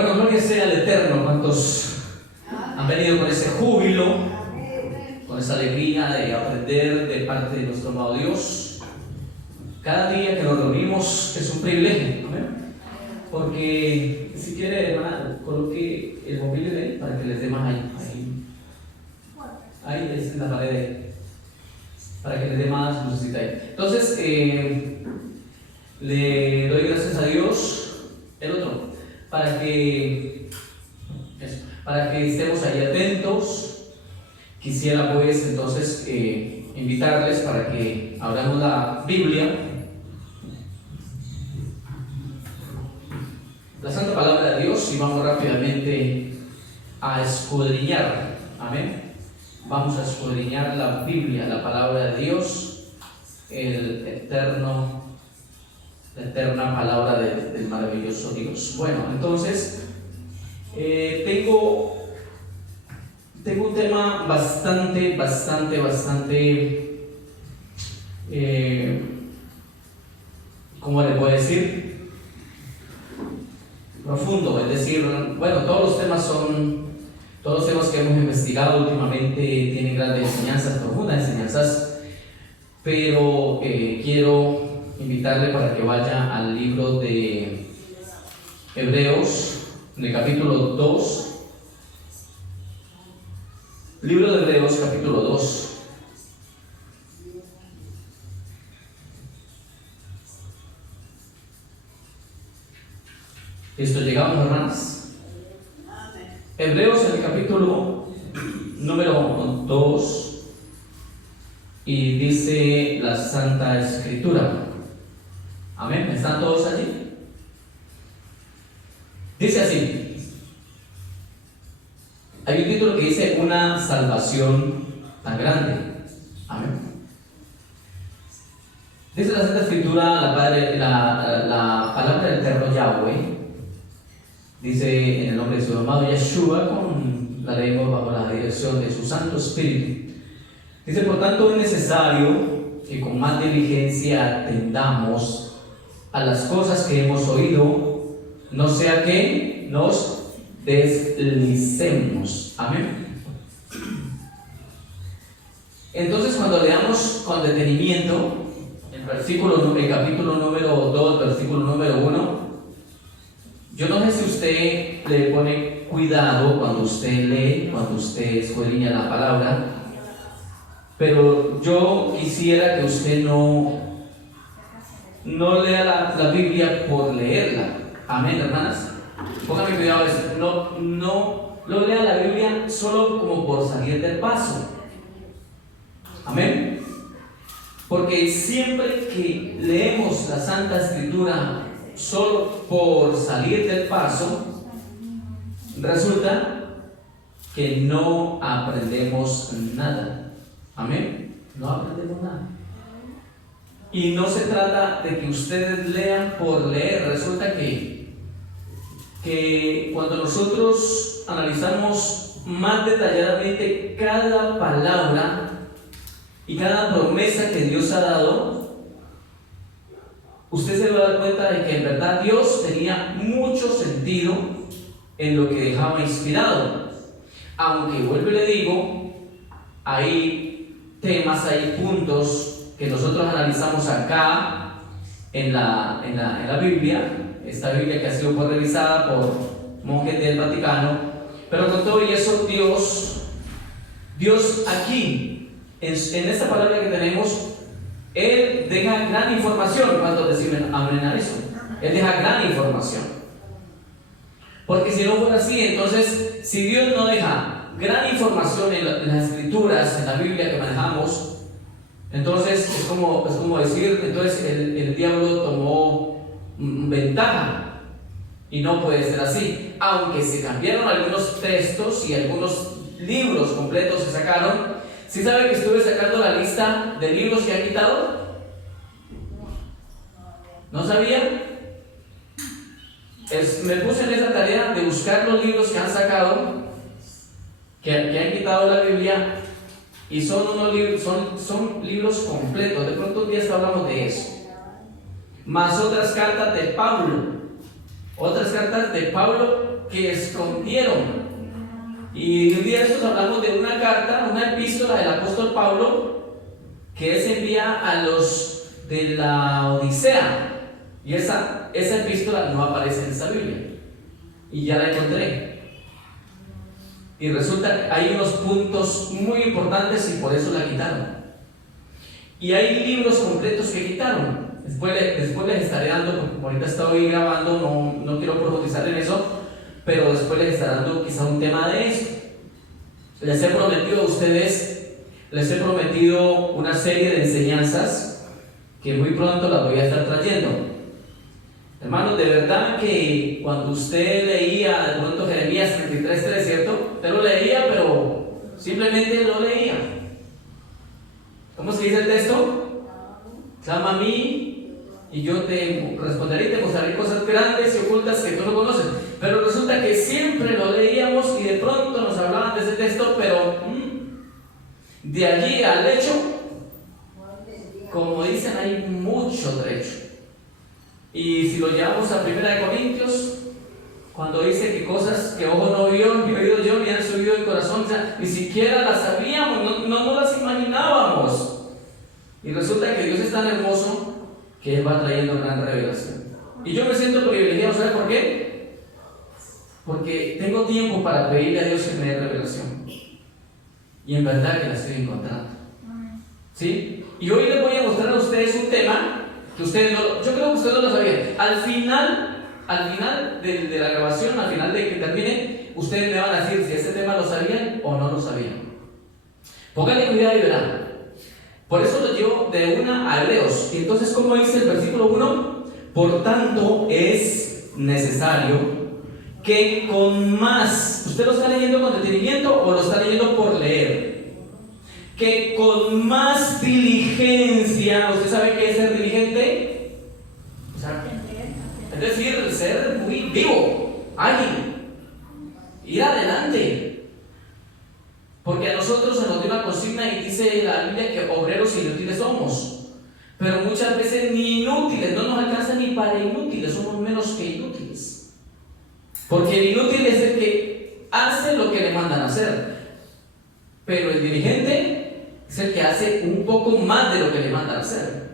Bueno, gloria sea al Eterno. ¿Cuántos han venido con ese júbilo, con esa alegría de aprender de parte de nuestro amado Dios? Cada día que nos reunimos es un privilegio, ¿amén? Porque si quiere, hermana, coloque el móvil de él para que les dé más ahí es en la pared de él, para que les dé más lucecita ahí. Entonces, le doy gracias a Dios, el otro, para que estemos ahí atentos. Quisiera pues entonces invitarles para que abramos la Biblia, la Santa Palabra de Dios, y vamos rápidamente a escudriñar. Amén. Vamos a escudriñar la Biblia, la Palabra de Dios, la eterna palabra del maravilloso Dios. Bueno, entonces tengo un tema bastante ¿cómo le puedo decir? Profundo. Es decir, bueno, todos los temas que hemos investigado últimamente tienen grandes enseñanzas, profundas enseñanzas, pero quiero invitarle para que vaya al libro de Hebreos, en el capítulo 2. Libro de Hebreos, capítulo 2. Listo, llegamos, hermanas. Hebreos, en el capítulo número 2, y dice la Santa Escritura. Amén. ¿Están todos allí? Dice así. Hay un título que dice: una salvación tan grande. Amén. Dice la Santa Escritura, la palabra del eterno Yahweh. Dice: en el nombre de su amado Yeshua, la leemos bajo la dirección de su Santo Espíritu. Dice: por tanto, es necesario que con más diligencia atendamos a las cosas que hemos oído, no sea que nos deslicemos. Amén. Entonces, cuando leamos con detenimiento el capítulo número 2, versículo número 1, yo no sé si usted le pone cuidado cuando usted lee, cuando usted escudriña la palabra, pero yo quisiera que usted no lea la Biblia por leerla. Amén, hermanas. Póngame cuidado eso. No lea la Biblia solo como por salir del paso. Amén. Porque siempre que leemos la Santa Escritura solo por salir del paso, resulta que no aprendemos nada. Amén. No aprendemos nada. Y no se trata de que ustedes lean por leer. Resulta que cuando nosotros analizamos más detalladamente cada palabra y cada promesa que Dios ha dado, usted se va a dar cuenta de que en verdad Dios tenía mucho sentido en lo que dejaba inspirado. Aunque vuelvo y le digo, hay temas, hay puntos que nosotros analizamos acá en la Biblia, esta Biblia que ha sido revisada por monjes del Vaticano, pero con todo y eso Dios aquí, en esta palabra que tenemos, Él deja gran información. ¿Cuántos decimos amén a eso? Él deja gran información. Porque si no fuera así, entonces, si Dios no deja gran información en las escrituras, en la Biblia que manejamos, entonces es como decir, entonces el diablo tomó ventaja. Y no puede ser así. Aunque se cambiaron algunos textos y algunos libros completos se sacaron. ¿Sí sabe que estuve sacando la lista de libros que han quitado? ¿No sabía? Me puse en esa tarea de buscar los libros que han sacado, que han quitado la Biblia, y son libros completos. De pronto un día hablamos de eso. Más otras cartas de Pablo que escondieron. Y un día de estos hablamos de una carta, una epístola del apóstol Pablo, que él se envía a los de la Odisea. Y esa epístola no aparece en esa Biblia. Y ya la encontré. Y resulta que hay unos puntos muy importantes y por eso la quitaron. Y hay libros completos que quitaron. Después les estaré dando, porque ahorita estoy grabando, no quiero profundizar en eso, pero después les estaré dando quizá un tema de eso. Les he prometido a ustedes, les he prometido una serie de enseñanzas que muy pronto las voy a estar trayendo. Hermanos, de verdad que cuando usted leía de pronto Jeremías 33:3, ¿cierto? Usted lo leía, pero simplemente lo leía. ¿Cómo se dice el texto? Clama a mí y yo te responderé y te mostraré cosas grandes y ocultas que tú no conoces. Pero resulta que siempre lo leíamos y de pronto nos hablaban de ese texto, pero de allí al hecho, como dicen, hay mucho trecho. Y si lo llevamos a 1 Corintios, cuando dice que cosas que ojo no vio, ni oído yo, ni han subido el corazón, o sea, ni siquiera las sabíamos, no las imaginábamos. Y resulta que Dios es tan hermoso que Él va trayendo gran revelación. Y yo me siento privilegiado, ¿sabes por qué? Porque tengo tiempo para pedirle a Dios que me dé revelación. Y en verdad que la estoy encontrando. ¿Sí? Y hoy les voy a mostrar a ustedes un tema que ustedes no, yo creo que ustedes no lo sabían. Al final de la grabación, al final de que termine, ustedes me van a decir si ese tema lo sabían o no lo sabían. Pónganle cuidado y verán. Por eso lo llevo de una a Hebreos. Y entonces, ¿cómo dice el versículo 1? Por tanto, es necesario que con más, ¿usted lo está leyendo con detenimiento o lo está leyendo por leer? Que con más diligencia, ¿usted sabe qué es ser diligente? O sea, es decir, ser muy vivo, ágil, ir adelante. Porque a nosotros se nos dio una consigna y dice la Biblia que obreros inútiles somos. Pero muchas veces ni inútiles, no nos alcanza ni para inútiles, somos menos que inútiles. Porque el inútil es el que hace lo que le mandan a hacer. Pero el diligente es el que hace un poco más de lo que le mandan a hacer.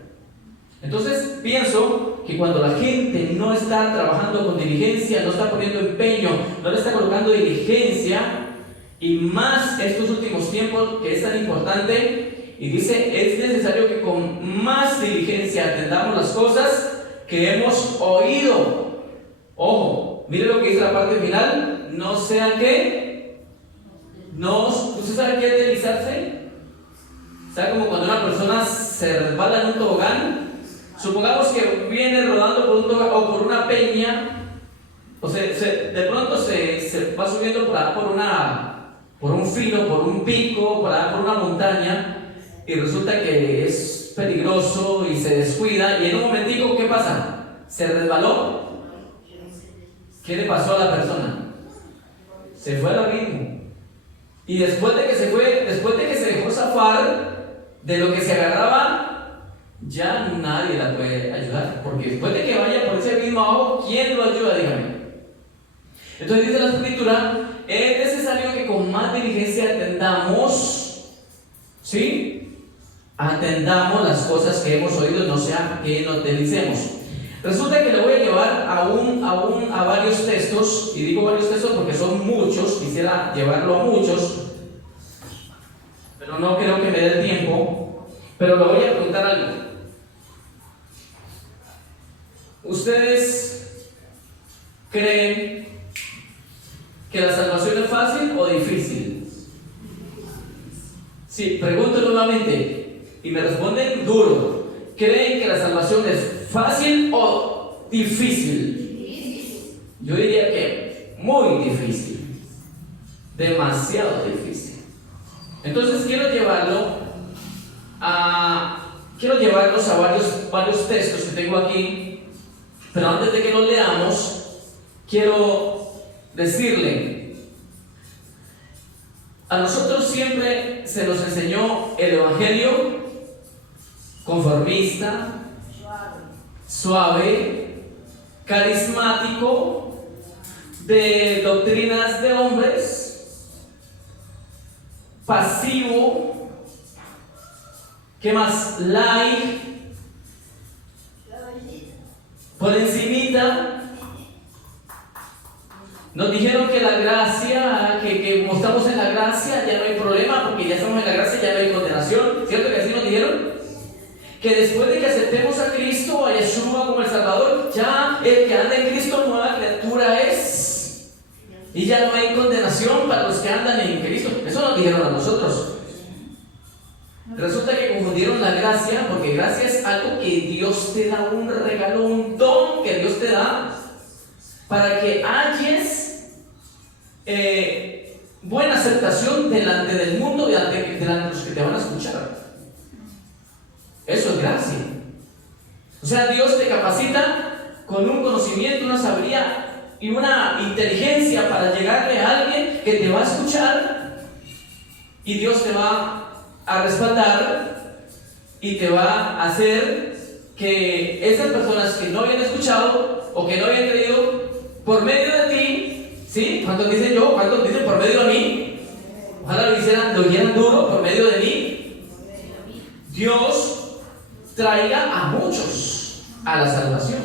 Entonces pienso que cuando la gente no está trabajando con diligencia, no está poniendo empeño, no le está colocando diligencia, y más estos últimos tiempos que es tan importante, y dice, es necesario que con más diligencia atendamos las cosas que hemos oído. Ojo, mire lo que dice la parte final, no sea que, ¿usted sabe qué es deslizarse? O sea, como cuando una persona se resbala en un tobogán, supongamos que viene rodando por un tobogán o por una peña, o sea, de pronto se va subiendo por un filo, por un pico, por una montaña, y resulta que es peligroso y se descuida, y en un momentico, ¿qué pasa? ¿Se resbaló? ¿Qué le pasó a la persona? Se fue al abismo. Y después de que se dejó zafar de lo que se agarraba, ya nadie la puede ayudar, porque después de que vaya por ese abismo abajo, ¿quién lo ayuda? Dígame. Entonces dice la Escritura, es necesario que con más diligencia atendamos, ¿sí? Atendamos las cosas que hemos oído, no sea que nos deslicemos. Resulta que le voy a llevar a varios textos, y digo varios textos porque son muchos, quisiera llevarlo a muchos, pero no creo que me dé el tiempo. Pero le voy a preguntar algo. ¿Ustedes creen que la salvación es fácil o difícil? Sí, pregunto nuevamente y me responden duro. ¿Creen que la salvación es fácil o difícil? Yo diría que muy difícil, demasiado difícil. Entonces quiero llevarlos a varios textos que tengo aquí, pero antes de que los leamos, quiero decirle, a nosotros siempre se nos enseñó el evangelio conformista, suave, carismático, de doctrinas de hombres, pasivo, ¿qué más? Light, por encimita. Nos dijeron que la gracia, que como estamos en la gracia ya no hay problema, porque ya estamos en la gracia, ya no hay condenación. ¿Cierto que así nos dijeron? Que después de que aceptemos a Cristo, a Yeshua como el Salvador, ya el que anda en Cristo nueva criatura es. Y ya no hay condenación para los que andan en Cristo. Eso nos dijeron a nosotros. Resulta que confundieron la gracia, porque gracia es algo que Dios te da, un regalo, un don que Dios te da, para que halles buena aceptación delante del mundo, delante de los que te van a escuchar. Eso es gracia. O sea, Dios te capacita con un conocimiento, una sabiduría y una inteligencia para llegarle a alguien que te va a escuchar, y Dios te va a respaldar y te va a hacer que esas personas que no habían escuchado o que no habían creído, por medio de ti, ¿sí? ¿Cuántos dicen yo? ¿Cuántos dicen por medio de mí? Ojalá lo hicieran duro, por medio de mí. Dios traiga a muchos a la salvación.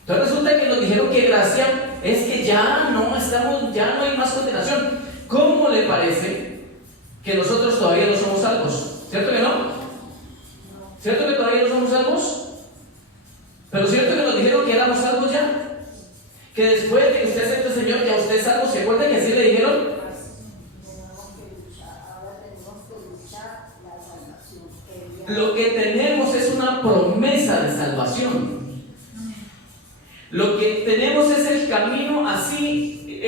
Entonces resulta que nos dijeron que gracia es que ya no hay más condenación. ¿Cómo le parece que nosotros todavía no somos salvos? ¿Cierto que no? ¿Cierto que todavía no somos salvos? Pero ¿cierto que nos dijeron que éramos salvos ya? Que después de que usted acepte al Señor, ya usted es salvo. ¿Se acuerdan que así le dijeron? Lo que tenemos es una promesa de salvación. Lo que tenemos es el camino así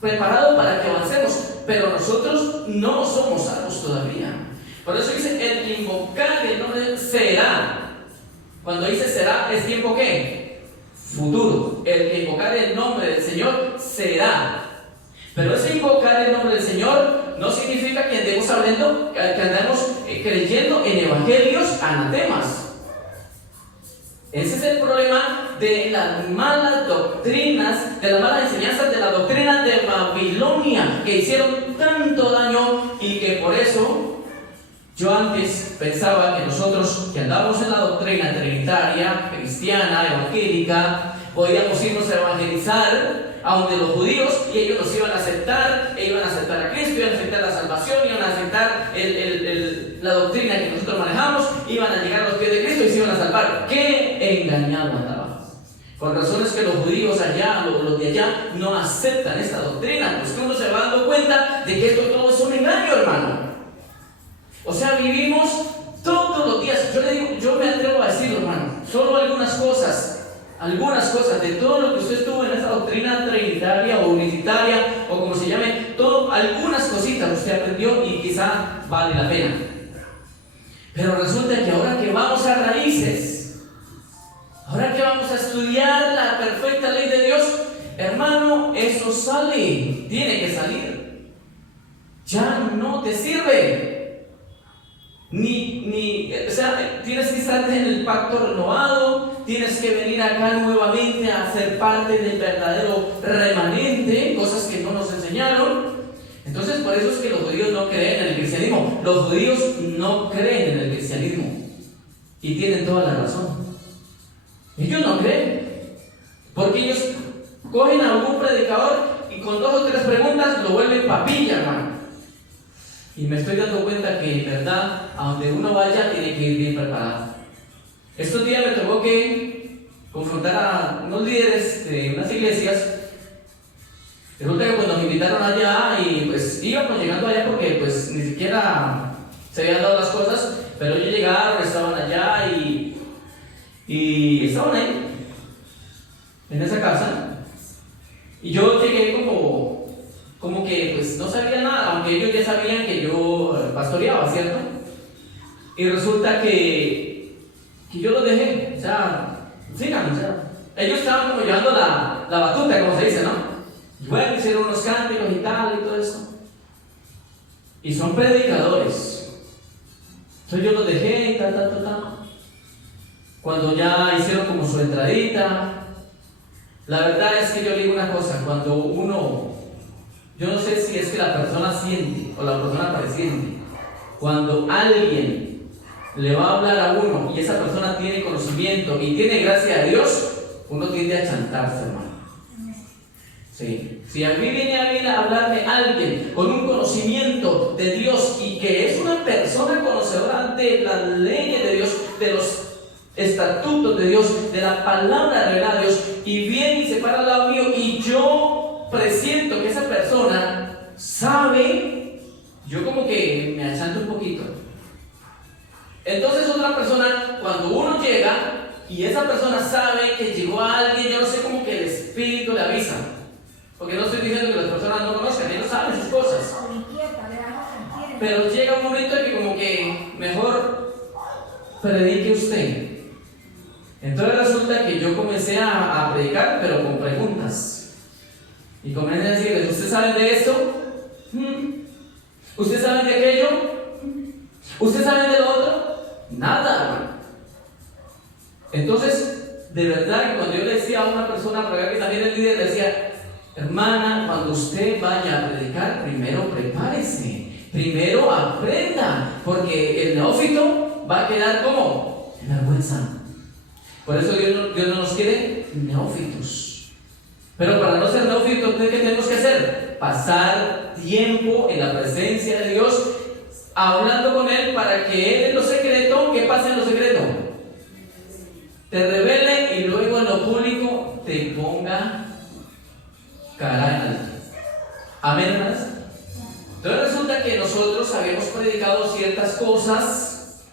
preparado para que avancemos. Pero nosotros no somos salvos todavía. Por eso dice, el que invocar el nombre será. Cuando dice será, ¿es tiempo qué? Futuro. El que invocar el nombre del Señor será. Pero ese invocar el nombre del Señor no significa que andemos hablando, que andemos creyendo en evangelios anatemas. Ese es el problema de las malas doctrinas, de las malas enseñanzas de la doctrina de Babilonia, que hicieron tanto daño, y que por eso yo antes pensaba que nosotros que andamos en la doctrina trinitaria, cristiana, evangélica, podíamos irnos a evangelizar a donde los judíos, y ellos nos iban a aceptar a Cristo, iban a aceptar la salvación, iban a aceptar la doctrina que nosotros manejamos, iban a llegar a los pies de Cristo y se iban a salvar. ¡Qué engañado andaba! Por razones que los judíos allá, los de allá, no aceptan esta doctrina, pues que uno se va dando cuenta de que esto todo es un engaño, hermano. O sea, vivimos todos los días. Yo le digo, yo me atrevo a decirlo, hermano, solo algunas cosas de todo lo que usted estuvo en esta doctrina trinitaria o unitaria, o como se llame, algunas cositas usted aprendió y quizá vale la pena. Pero resulta que ahora que vamos a raíces, ahora que vamos a estudiar la perfecta ley de Dios, hermano, eso sale, tiene que salir. Ya no te sirve. O sea, tienes que estar en el pacto renovado, tienes que venir acá nuevamente a ser parte del verdadero remanente, cosas que no nos enseñaron. Entonces, por eso es que los judíos no creen en el cristianismo. Los judíos no creen en el cristianismo, y tienen toda la razón. Ellos no creen, porque ellos cogen a algún predicador y con 2 o 3 preguntas lo vuelven papilla, hermano. Y me estoy dando cuenta que en verdad, a donde uno vaya, tiene que ir bien preparado. Estos días me tocó que confrontar a unos líderes de unas iglesias. Resulta que pues nos invitaron allá, y pues íbamos llegando allá porque pues ni siquiera se habían dado las cosas, pero ellos llegaron, estaban allá y estaban ahí, en esa casa. Y yo llegué como que pues no sabía nada, aunque ellos ya sabían que yo pastoreaba, ¿cierto? Y resulta que yo los dejé, o sea, sigan, o sea, ellos estaban como llevando la batuta, como se dice, ¿no? Y bueno, hicieron unos cánticos y tal, y todo eso. Y son predicadores. Entonces yo los dejé y tal. Cuando ya hicieron como su entradita, La verdad es que yo le digo una cosa, cuando uno, yo no sé si es que la persona siente o la persona presiente, cuando alguien le va a hablar a uno y esa persona tiene conocimiento y tiene gracia a Dios, uno tiende a chantarse, hermano. Sí. Si a mí viene alguien a hablarme alguien con un conocimiento de Dios y que es una persona conocedora de las leyes de Dios, de los estatutos de Dios, de la palabra revelada de Dios, y viene y se para al lado mío y yo presiento que esa persona sabe, yo como que me achanto un poquito. Entonces otra persona, cuando uno llega y esa persona sabe que llegó a alguien, yo no sé, como que el Espíritu le avisa. Porque no estoy diciendo que las personas no conozcan, ellos saben sus cosas. Pero llega un momento en que como que mejor predique usted. Entonces resulta que yo comencé a predicar, pero con preguntas. Y comencé a decirles, ¿usted sabe de esto? ¿Usted sabe de aquello? ¿Usted sabe de lo otro? Nada, hermano. Entonces, de verdad que cuando yo le decía a una persona, pero que también el líder, le decía, hermana, cuando usted vaya a predicar, primero prepárese, primero aprenda, porque el neófito va a quedar como en vergüenza. Por eso Dios no nos quiere neófitos. Pero para no ser neófitos, ¿qué tenemos que hacer? Pasar tiempo en la presencia de Dios, hablando con Él, para que Él en lo secreto, ¿qué pasa en lo secreto? Te revele y luego en lo público te ponga cara en alto. Amén, hermanas. Entonces resulta que nosotros habíamos predicado ciertas cosas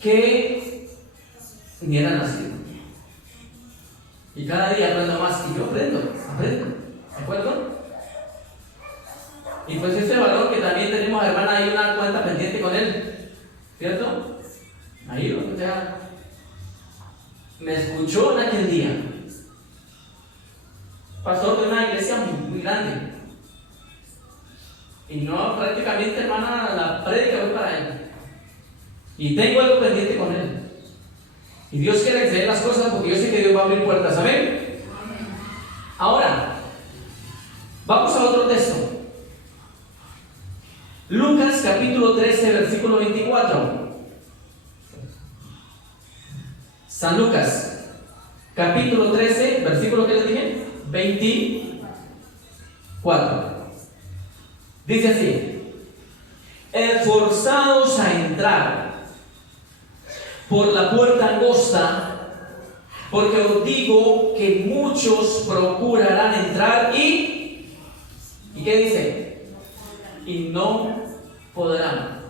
que ni eran así. Y cada día aprendo más. Y yo aprendo. ¿De acuerdo? Y pues este valor que también tenemos, hermana, hay una cuenta pendiente con él, ¿cierto? Ahí ya me escuchó en aquel día. Pastor de una iglesia muy grande. Y no, prácticamente, hermana, la prédica voy para él. Y tengo algo pendiente con él. Y Dios quiere que se den las cosas, porque yo sé que Dios va a abrir puertas. ¿Amén? Ahora, vamos a otro texto. Lucas capítulo 13, versículo 24. San Lucas capítulo 13, versículo, ¿qué les dije? 24. Dice así: esforzados a entrar por la puerta angosta, porque os digo que muchos procurarán entrar y ¿qué dice? Y no podrán.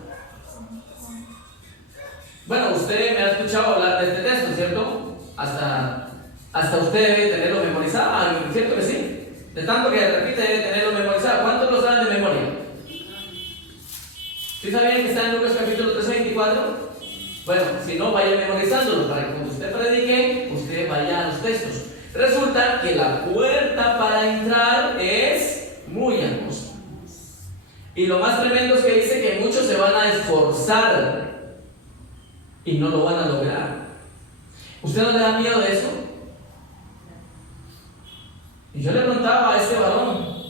Bueno, usted me ha escuchado hablar de este texto, ¿cierto? Hasta usted debe tenerlo memorizado, ¿cierto que sí? De tanto que repite debe tenerlo memorizado. ¿Cuántos lo saben de memoria? ¿Sí sabían que está en Lucas capítulo 13, 24? Bueno, si no, vayan memorizándolo para que cuando usted predique, usted vaya a los textos. Resulta que la puerta para entrar es muy angosta. Y lo más tremendo es que dice que muchos se van a esforzar y no lo van a lograr. ¿Usted no le da miedo de eso? Y yo le preguntaba a este varón,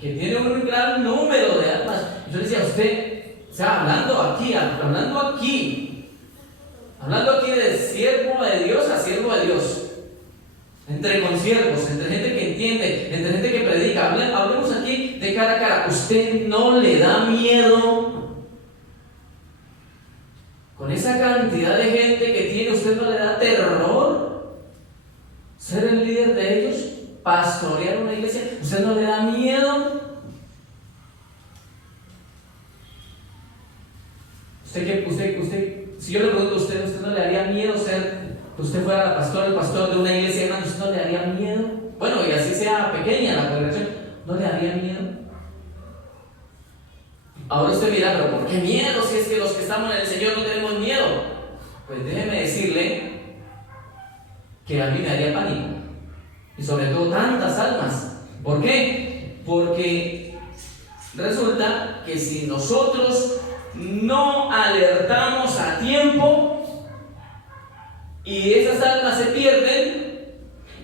que tiene un gran número de almas, yo le decía a usted, o sea, hablando aquí de siervo de Dios a siervo de Dios, entre consiervos, entre gente que entiende, entre gente que predica, hablemos aquí de cara a cara. ¿Usted no le da miedo? Con esa cantidad de gente que tiene, ¿usted no le da terror ser el líder de ellos? ¿Pastorear una iglesia? ¿Usted no le da miedo? Si yo le pregunto a usted no le haría miedo ser, que usted fuera la pastora, el pastor de una iglesia grande? ¿Usted no le haría miedo? Bueno, y así sea pequeña la congregación, ¿no le haría miedo? Ahora usted dirá, pero ¿por qué miedo si es que los que estamos en el Señor no tenemos miedo? Pues déjeme decirle que a mí me haría pánico, y sobre todo tantas almas. ¿Por qué? Porque resulta que si nosotros no alertamos a tiempo y esas almas se pierden,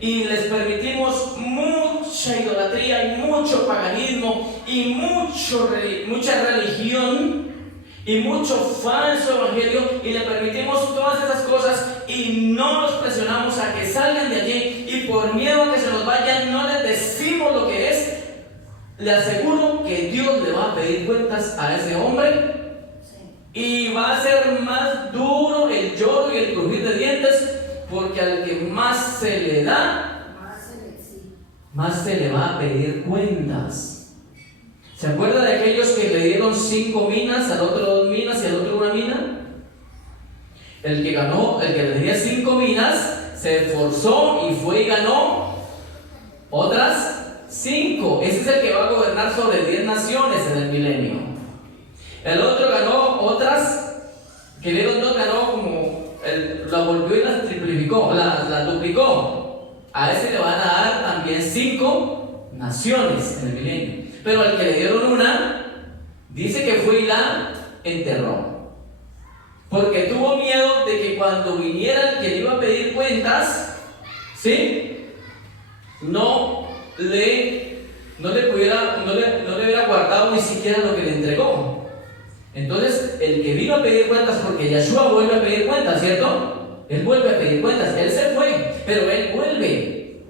y les permitimos mucha idolatría y mucho paganismo y mucha religión y mucho falso evangelio, y le permitimos todas esas cosas y no los presionamos a que salgan de allí, y por miedo a que se nos vayan no les decimos lo que es, le aseguro que Dios le va a pedir cuentas a ese hombre. Y va a ser más duro el lloro y el crujir de dientes, porque al que más se le da, más se le va a pedir cuentas. ¿Se acuerda de aquellos que le dieron 5 minas, al otro 2 minas y al otro 1 mina? El que le tenía 5 minas, se esforzó y fue y ganó otras 5. Ese es el que va a gobernar sobre 10 naciones en el milenio. El otro ganó otras, que dieron 2, ganó como, la volvió y las triplicó, las duplicó. A ese le van a dar también 5 naciones en el milenio. Pero al que le dieron 1, dice que fue y la enterró. Porque tuvo miedo de que cuando viniera el que le iba a pedir cuentas, ¿sí?, no le hubiera guardado ni siquiera lo que le entregó. Entonces, el que vino a pedir cuentas, porque Yeshua vuelve a pedir cuentas, ¿cierto? Él vuelve a pedir cuentas, él se fue, pero él vuelve.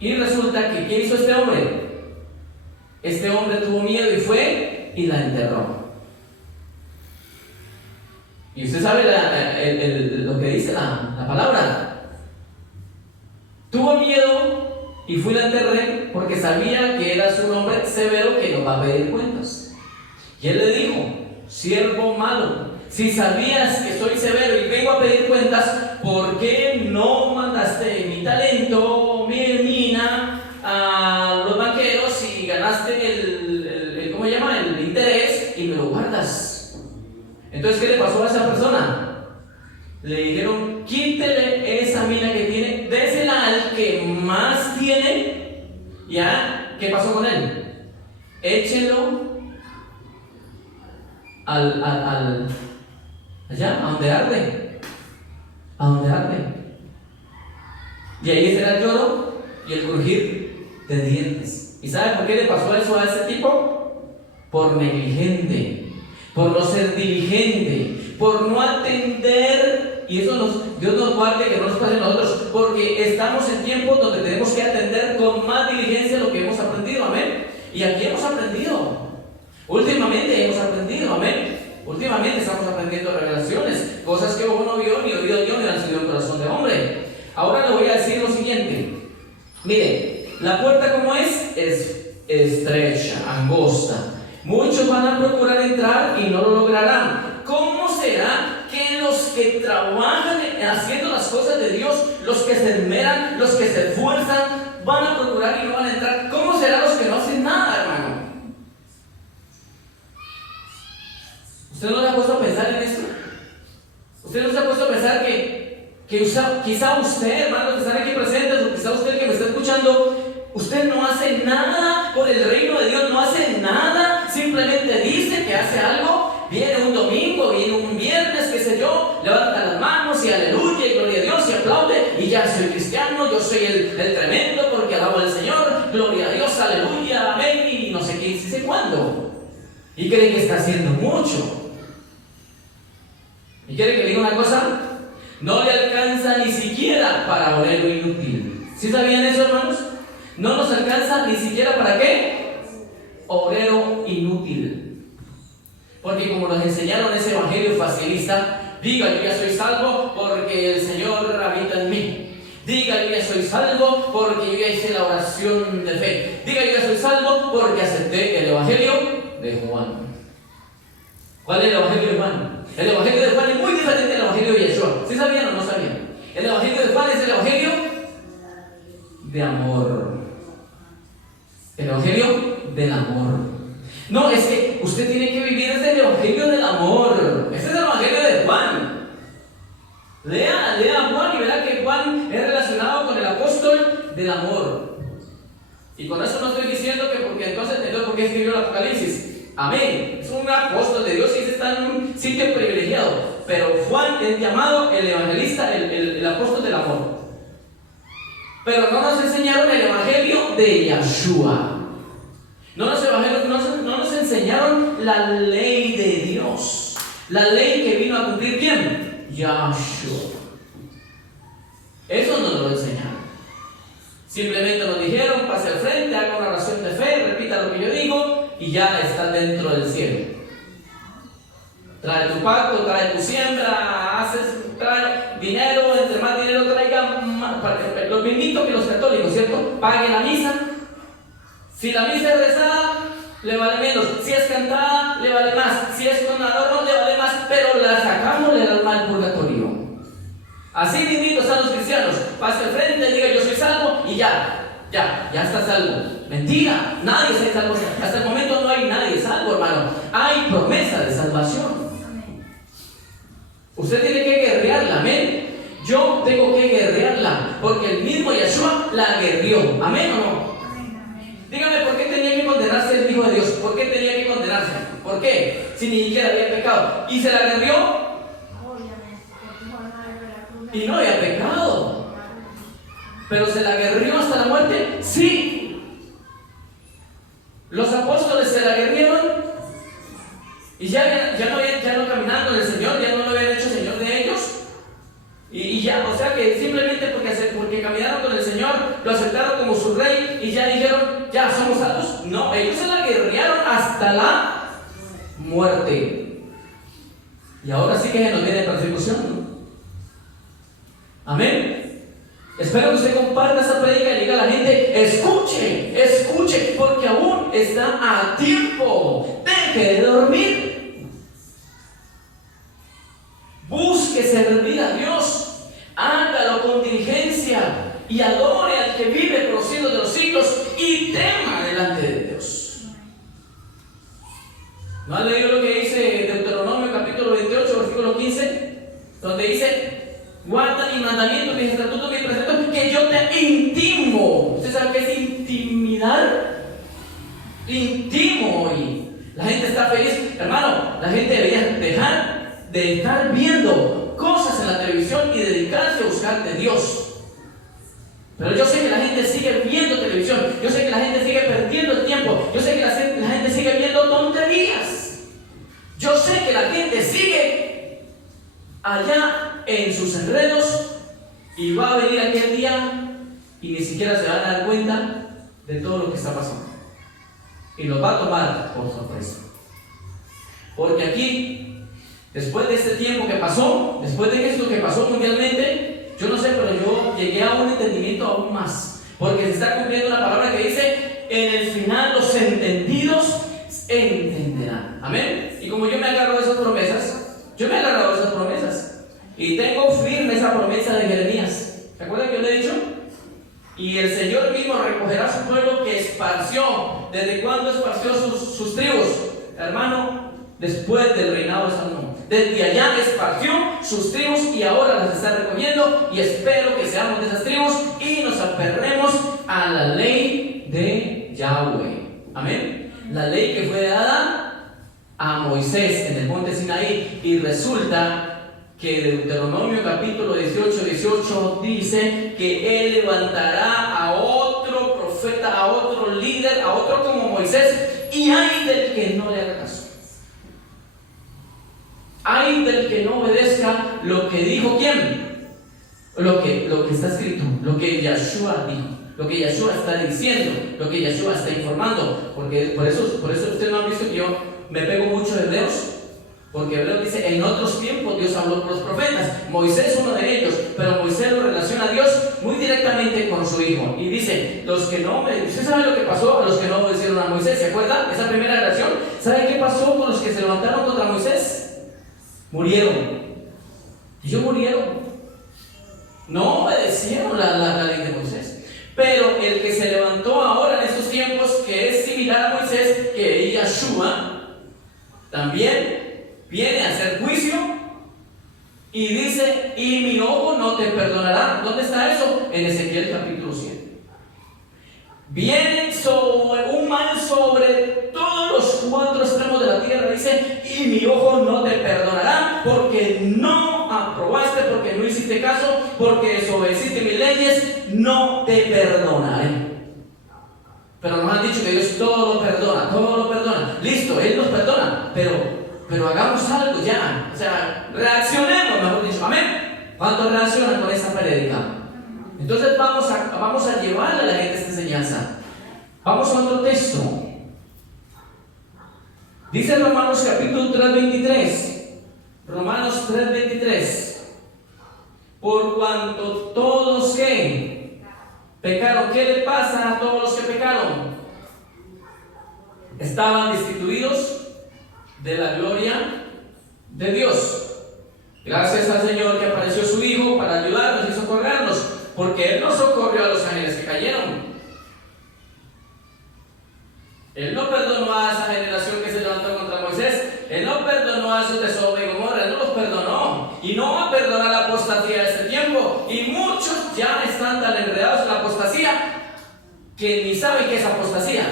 Y resulta que, ¿qué hizo este hombre? Este hombre tuvo miedo y fue y la enterró. Y usted sabe lo que dice la palabra. Tuvo miedo y fue y la enterré porque sabía que eras un hombre severo que nos va a pedir cuentas. Y él le dijo: siervo malo, si sabías que soy severo y vengo a pedir cuentas, ¿por qué no mandaste mi talento, mi mina, a los banqueros y ganaste el interés y me lo guardas? Entonces, ¿qué le pasó a esa persona? Le dijeron: quítele esa mina que tiene, désela al que más tiene. ¿Ya? ¿Qué pasó con él? Échelo allá, a donde arde. Y ahí será el lloro y el crujir de dientes. ¿Y sabe por qué le pasó eso a ese tipo? Por negligente, por no ser diligente, por no atender. Y eso Dios nos guarde que no nos pase a nosotros, porque estamos en tiempos donde tenemos que atender con más diligencia lo que hemos aprendido. Amén. Y aquí hemos aprendido. Últimamente hemos aprendido, amén. Últimamente estamos aprendiendo revelaciones, cosas que ojo no vio, ni oído yo, ni han subido el corazón de hombre. Ahora le voy a decir lo siguiente. Mire, la puerta, como es estrecha, angosta. Muchos van a procurar entrar y no lo lograrán. ¿Cómo será que los que trabajan haciendo las cosas de Dios, los que se esmeran, los que se esfuerzan, van a procurar y no van a entrar? ¿Cómo serán los que no hacen nada, hermano? ¿Usted no se ha puesto a pensar en esto? ¿Usted no se ha puesto a pensar que quizá usted, hermanos que están aquí presentes, o quizá usted que me está escuchando, usted no hace nada por el reino de Dios, no hace nada, simplemente dice que hace algo, viene un domingo, viene un viernes, qué sé yo, levanta las manos y aleluya y gloria a Dios y aplaude y ya soy cristiano, yo soy el tremendo porque alabo al Señor, gloria a Dios, aleluya, amén, y no sé qué, no sé cuándo. Y cree que está haciendo mucho. ¿Y quiere que le diga una cosa? No le alcanza ni siquiera para obrero inútil. ¿Sí sabían eso, hermanos? No nos alcanza ni siquiera para ¿qué? Obrero inútil. Porque como nos enseñaron ese evangelio facilista, diga: yo ya soy salvo porque el Señor habita en mí. Diga: yo ya soy salvo porque yo ya hice la oración de fe. Diga: yo ya soy salvo porque acepté el evangelio de Juan. ¿Cuál es el evangelio de Juan? El evangelio de Juan es muy diferente al evangelio de Yeshua. ¿Sí sabían o no sabían? El evangelio de Juan es el evangelio de amor. El evangelio del amor. No, es que usted tiene que vivir desde el evangelio del amor. Ese es el evangelio de Juan. Lea Juan y verá que Juan es relacionado con el apóstol del amor. Y con eso no estoy diciendo que porque entonces ¿por qué escribió el Apocalipsis? Amén. Es un apóstol de Dios y está en un sitio privilegiado. Pero Juan es llamado el evangelista, el apóstol del amor. pero no nos enseñaron el evangelio de Yeshua. No nos enseñaron la ley de Dios. La ley que vino a cumplir ¿quién? Yeshua. Eso no nos lo enseñaron. Simplemente nos dijeron, pase al frente, haga una oración de fe, repita lo que yo digo y ya está dentro del cielo. Trae tu pacto, trae tu siembra, trae dinero, entre más dinero traiga, los mismitos que los católicos, ¿cierto? Pague la misa. Si la misa es rezada, le vale menos. Si es cantada, le vale más. Si es con adorno, le vale más. Pero la sacamos del alma al purgatorio. Así mismito están los cristianos. Pase al frente, diga yo soy salvo y ya está salvo. Mentira, nadie es salvo. Hasta el momento no hay nadie salvo, hermano. Hay promesa de salvación. Usted tiene que guerrearla, amén. Yo tengo que guerrearla, porque el mismo Yeshua la guerrió, amén o no. Dígame, ¿por qué tenía que condenarse el Hijo de Dios? ¿Por qué tenía que condenarse? ¿Por qué? Si ni siquiera había pecado. ¿Y se la guerrió? Y no había pecado. ¿Pero se la guerrió hasta la muerte? Sí. Los apóstoles se la guerrieron y ya no caminaban con el Señor, ya no lo habían hecho Señor de ellos. Y ya, o sea que simplemente porque caminaron con el Señor, lo aceptaron como su rey y ya dijeron, ya somos salvos. No, ellos se la guerrearon hasta la muerte. Y ahora sí que se nos viene persecución, ¿no? Amén. Espero que usted comparta esa prédica y diga a la gente, escuche, porque aún está a tiempo. Deje de dormir. Busque servir a Dios. Hágalo con diligencia y adore al que vive por los siglos de los siglos y tema delante de Dios. ¿No han leído lo que dice Deuteronomio capítulo 28, versículo 15? Donde dice, guarda mis mandamientos, mis estatutos, mis preceptos, que yo te intimo. ¿Usted sabe qué es intimidar? Intimo hoy. La gente está feliz. Hermano, la gente debería dejar de estar viendo cosas en la televisión y dedicarse a buscar de Dios. Pero yo sé que la gente sigue viendo televisión. Yo sé que la gente sigue perdiendo el tiempo. Yo sé que la gente sigue viendo tonterías. Yo sé que la gente sigue allá en sus enredos y va a venir aquel día y ni siquiera se van a dar cuenta de todo lo que está pasando y los va a tomar por sorpresa, porque aquí, después de este tiempo que pasó, después de esto que pasó mundialmente, yo no sé, pero yo llegué a un entendimiento aún más, porque se está cumpliendo una palabra que dice, en el final los entendidos entenderán, amén. Y como yo me agarro de esas promesas, y tengo firme esa promesa de Jeremías. ¿Se acuerdan que yo le he dicho? Y el Señor mismo recogerá su pueblo que esparció. ¿Desde cuándo esparció sus tribus? Hermano, después del reinado de Salomón. Desde allá esparció sus tribus y ahora las está recogiendo. Y espero que seamos de esas tribus y nos aferremos a la ley de Yahweh. Amén. La ley que fue dada a Moisés en el monte Sinaí. Y resulta que Deuteronomio capítulo 18 dice que él levantará a otro profeta, a otro líder, a otro como Moisés, y hay del que no le haga caso. Hay del que no obedezca lo que dijo ¿quién? Lo que está escrito, lo que Yeshua dijo, lo que Yeshua está diciendo, lo que Yeshua está informando. Porque por eso ustedes no han visto que yo me pego mucho de Hebreos. Porque Hebreos dice, en otros tiempos Dios habló por los profetas. Moisés es uno de ellos, pero Moisés lo relaciona a Dios muy directamente con su hijo. Y dice, los que no obedecieron, ¿usted sabe lo que pasó a los que no obedecieron a Moisés? ¿Se acuerdan? Esa primera relación. ¿Sabe qué pasó con los que se levantaron contra Moisés? Murieron. Y ellos murieron. No obedecieron la ley de Moisés. Pero el que se levantó ahora en estos tiempos, que es similar a Moisés, que es Yeshua, también viene a hacer juicio y dice, y mi ojo no te perdonará. ¿Dónde está eso? En Ezequiel capítulo 7. Viene sobre un mal sobre todos los 4 extremos de la tierra, dice, y mi ojo no te perdonará porque no aprobaste, porque no hiciste caso, porque desobedeciste mis leyes, no te perdonaré. Pero nos han dicho que Dios todo lo perdona, todo lo perdona. Listo, Él nos perdona, pero hagamos algo ya. O sea, reaccionemos, mejor dicho. Amén. ¿Cuántos reaccionan con esta prédica? Entonces vamos a llevarle a la gente esta enseñanza. Vamos a otro texto. Dice Romanos capítulo 3:23. Romanos 3:23. Por cuanto todos que pecaron, ¿qué le pasa a todos los que pecaron? Estaban destituidos de la gloria de Dios. Gracias al Señor que apareció su Hijo para ayudarnos y socorrernos, porque Él no socorrió a los ángeles que cayeron. Él no perdonó a esa generación que se levantó contra Moisés. Él no perdonó a esos de Sodoma y Gomorra. Él no los perdonó. Y no va a perdonar la apostasía de este tiempo. Y muchos ya están tan enredados en la apostasía que ni saben qué es apostasía.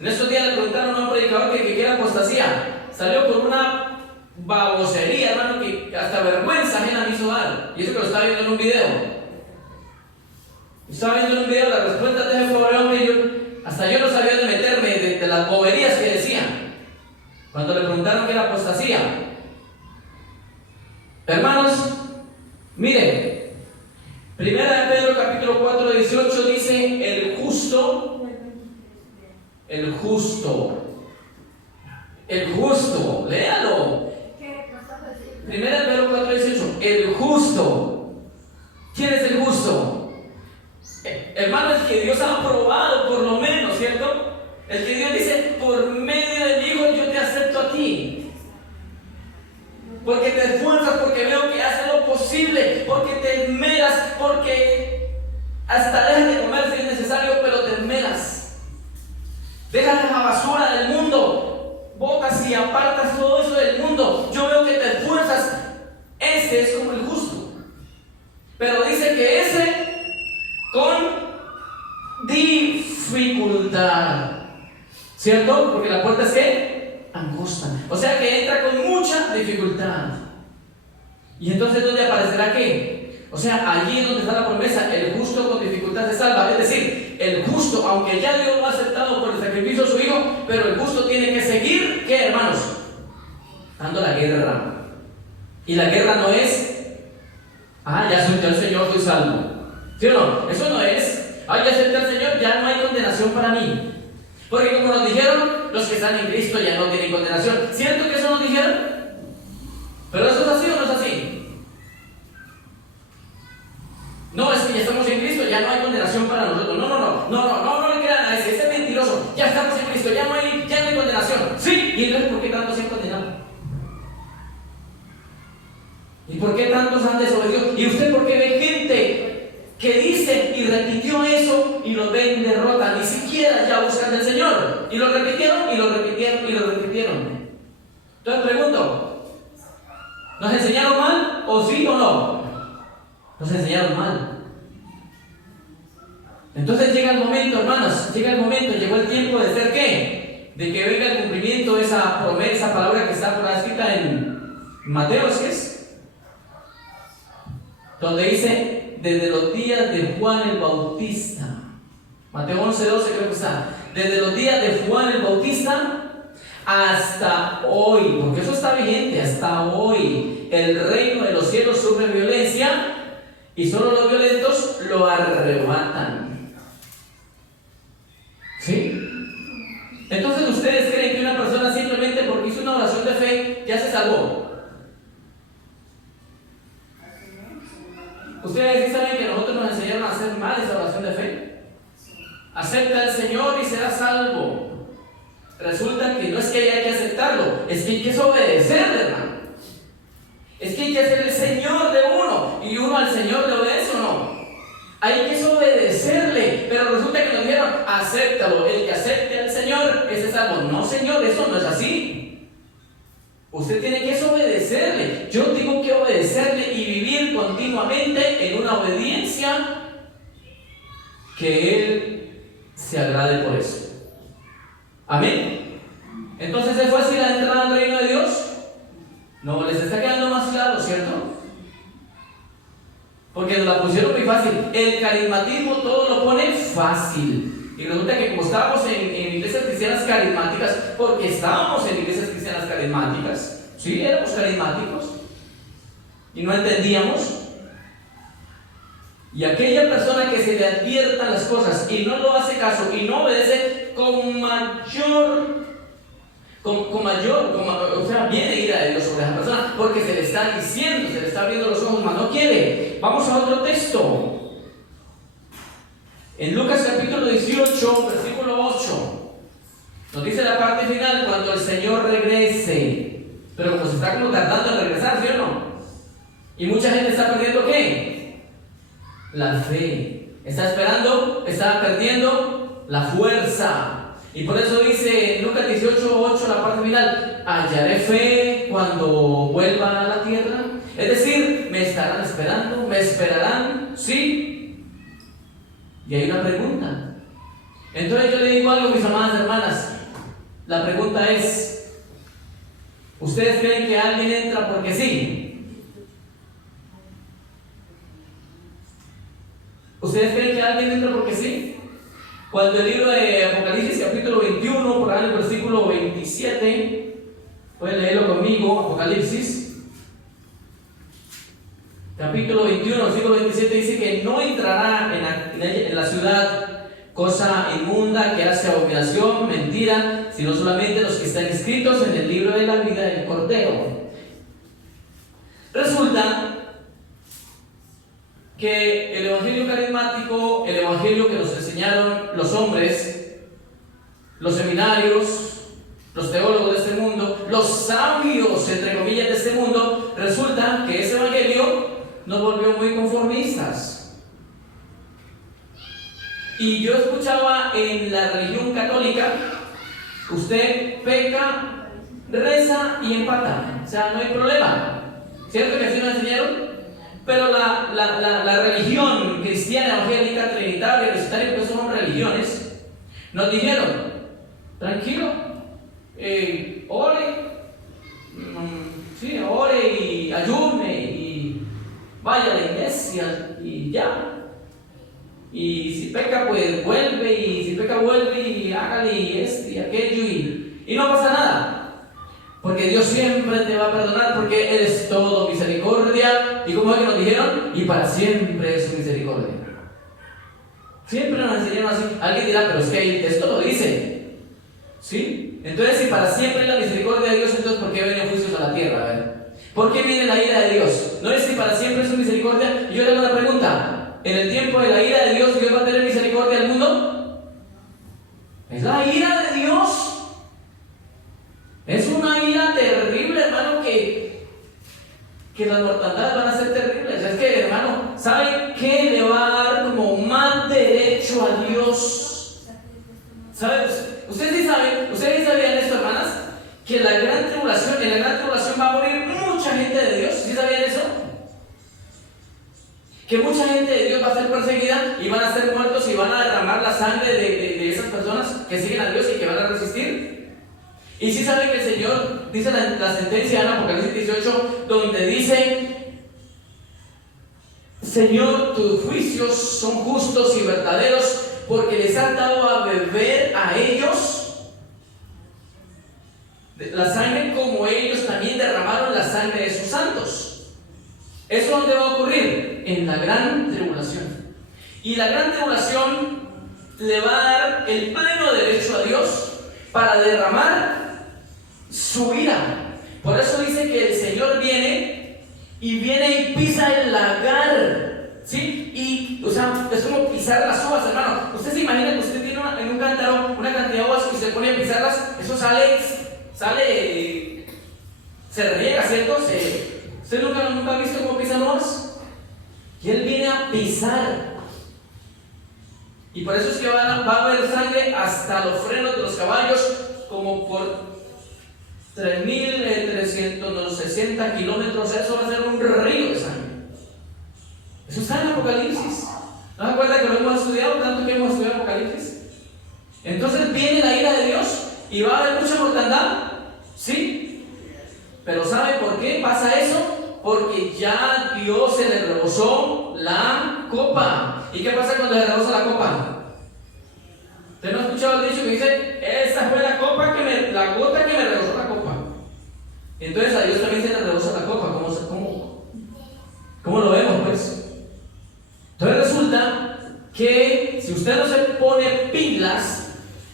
En estos días le preguntaron a un predicador que era apostasía. Salió por una babosería, hermano, que hasta vergüenza ajena me hizo dar. Y eso que lo estaba viendo en un video. Estaba viendo en un video la respuesta de ese pobre hombre y hasta yo no sabía de meterme de las boberías que decían cuando le preguntaron qué era apostasía. Hermanos, miren, Primera de Pedro capítulo 4:18 dice: el justo, léalo. Primera de Pedro 4:18, el justo. ¿Quién es el justo? Hermano, el que Dios ha aprobado por lo menos, ¿cierto? El que Dios dice, por medio de mi Hijo yo te acepto a ti. Porque te esfuerzas, porque veo que haces lo posible, porque te esmeras, porque hasta dejas de comer si es necesario, pero te esmeras. Dejas la basura del mundo, botas y apartas todo eso del mundo. Yo veo que te esfuerzas. Ese es como el justo. Pero dice que ese con dificultad, ¿cierto? Porque la puerta es ¿qué? Angosta. O sea que entra con mucha dificultad. Y entonces ¿dónde aparecerá qué? O sea, allí es donde está la promesa: el justo con dificultad se salva. Es decir, el justo, aunque ya Dios lo ha aceptado por el sacrificio de su Hijo, pero el justo tiene que seguir, ¿qué, hermanos? Dando la guerra. Y la guerra no es ya acepté al Señor, soy salvo. ¿Sí o no? Eso no es ya acepté al Señor, ya no hay condenación para mí. Porque como nos dijeron, los que están en Cristo ya no tienen condenación. ¿Cierto que eso nos dijeron? ¿Pero eso es así o no es así? No, es que ya estamos en Cristo, ya no hay condenación para nosotros. No le crean a ese es mentiroso. Ya estamos en Cristo, ya no hay condenación. Sí, y entonces ¿por qué tantos se han condenado? ¿Y por qué tantos han desobedecido? ¿Y usted por qué ve gente que dice y repitió eso y lo ven en derrota? Ni siquiera ya buscan del Señor. Y lo repitieron y lo repitieron y lo repitieron. Entonces pregunto, ¿nos enseñaron mal o sí o no? Nos enseñaron mal. Entonces llega el momento, hermanos, llegó el tiempo de ser ¿qué? De que venga el cumplimiento de esa promesa, esa palabra que está por ahí escrita en Mateo, ¿qué es? Donde dice, desde los días de Juan el Bautista, Mateo 11:12 creo que está, desde los días de Juan el Bautista hasta hoy, porque eso está vigente, hasta hoy, el reino de los cielos sufre violencia y solo los violentos lo arrebatan. ¿Sí? Entonces, ¿ustedes creen que una persona simplemente porque hizo una oración de fe ya se salvó? Ustedes sí saben que nosotros nos enseñaron a hacer mal esa oración de fe. Acepta al Señor y será salvo. Resulta que no es que haya que aceptarlo, es que hay que obedecerle, hermano. Es que hay que ser el Señor de uno, y uno al Señor le obedece o no. Hay que obedecerle, pero resulta que nos dijeron, acéptalo, el que acepte al Señor, ese es salvo. No, Señor, eso no es así. Usted tiene que obedecerle. Yo tengo que obedecerle y vivir continuamente en una obediencia que Él se agrade por eso. Amén. Entonces, ¿es fácil la entrada al reino de Dios? No, les está quedando más claro, ¿cierto? porque nos la pusieron muy fácil. El carismatismo todo lo pone fácil. Y resulta que como estábamos en iglesias cristianas carismáticas, porque estábamos en iglesias cristianas carismáticas, sí, éramos carismáticos, y no entendíamos. Y aquella persona que se le adviertan las cosas y no lo hace caso y no obedece, o sea, viene ira de Dios sobre esa persona, porque se le está diciendo, se le está abriendo los ojos, mas no quiere. Vamos a otro texto. En Lucas capítulo 18, versículo 8, nos dice la parte final, cuando el Señor regrese. Pero como se está como tardando en regresar, ¿sí o no? Y mucha gente está perdiendo ¿qué? La fe. Está esperando, está perdiendo la fuerza. Y por eso dice Lucas 18:8, la parte final: hallaré fe cuando vuelva a la tierra. Es decir, me estarán esperando, me esperarán, ¿sí? Y hay una pregunta. Entonces yo le digo algo, mis amadas hermanas. La pregunta es: ¿ustedes creen que alguien entra porque sí? ¿Ustedes creen que alguien entra porque sí? Cuando el libro de Apocalipsis capítulo 21, por ahí el versículo 27, pueden leerlo conmigo, Apocalipsis capítulo 21, versículo 27, dice que no entrará en la ciudad cosa inmunda que hace abominación, mentira, sino solamente los que están escritos en el libro de la vida del Cordero. Resulta que el evangelio carismático, el evangelio que nos enseñaron los hombres, los seminarios, los teólogos de este mundo, los sabios, entre comillas, de este mundo, resulta que ese evangelio nos volvió muy conformistas. Y yo escuchaba en la religión católica: usted peca, reza y empata, o sea, no hay problema. ¿Cierto que así nos enseñaron? Pero la religión cristiana, evangélica, trinitaria, universitaria, pues son religiones, nos dijeron: tranquilo, ore, sí, ore y ayune y vaya a la iglesia y ya. Y si peca, pues vuelve, y si peca, vuelve y hágale y esto y aquello, y no pasa nada. Porque Dios siempre te va a perdonar, porque Él es todo misericordia. ¿Y como es que nos dijeron? Y para siempre es su misericordia. Siempre nos enseñaron así. Alguien dirá: pero es que esto lo dice, ¿sí? Entonces, si para siempre es la misericordia de Dios, entonces ¿por qué vienen juicios a la tierra? A ver, ¿por qué viene la ira de Dios? ¿No es que para siempre es su misericordia? Y yo le hago una pregunta: ¿en el tiempo de la ira de Dios, Dios va a tener misericordia al mundo? Es la ira de Dios. Es una ira terrible, hermano, que las mortandades van a ser terribles. Es que, hermano, ¿saben qué le va a dar como más derecho a Dios? ¿Saben? Ustedes sí sabían esto, hermanas, que en la gran tribulación va a morir mucha gente de Dios. ¿Sí sabían eso? Que mucha gente de Dios va a ser perseguida y van a ser muertos y van a derramar la sangre de esas personas que siguen a Dios y que van a resistir. Y si saben que el Señor dice la sentencia en Apocalipsis 18, donde dice: Señor, tus juicios son justos y verdaderos, porque les has dado a beber a ellos la sangre, como ellos también derramaron la sangre de sus santos. ¿Eso dónde va a ocurrir? En la gran tribulación. Y la gran tribulación le va a dar el pleno derecho a Dios para derramar su ira. Por eso dice que el Señor viene y pisa el lagar, ¿sí? Y, o sea, es como pisar las uvas, hermano. Usted se imagina que usted tiene en un cántaro una cantidad de uvas y se pone a pisarlas, eso sale, se riega, ¿cierto? ¿Usted nunca ha visto cómo pisan uvas? Y Él viene a pisar. Y por eso es que va a haber sangre hasta los frenos de los caballos, como por 3.360 kilómetros. Eso va a ser un río de sangre. Eso está en Apocalipsis. ¿No se acuerdan que lo hemos estudiado tanto que hemos estudiado Apocalipsis? Entonces viene la ira de Dios y va a haber mucha mortandad, ¿sí? Pero ¿sabe por qué pasa eso? Porque ya Dios se le rebosó la copa. ¿Y qué pasa cuando le rebosa la copa? ¿Usted no ha escuchado el dicho que dice, esa fue la gota que me rebosó la copa? Entonces a Dios también se le rebosa la copa. ¿Cómo lo vemos, pues? Entonces resulta que si usted no se pone pilas,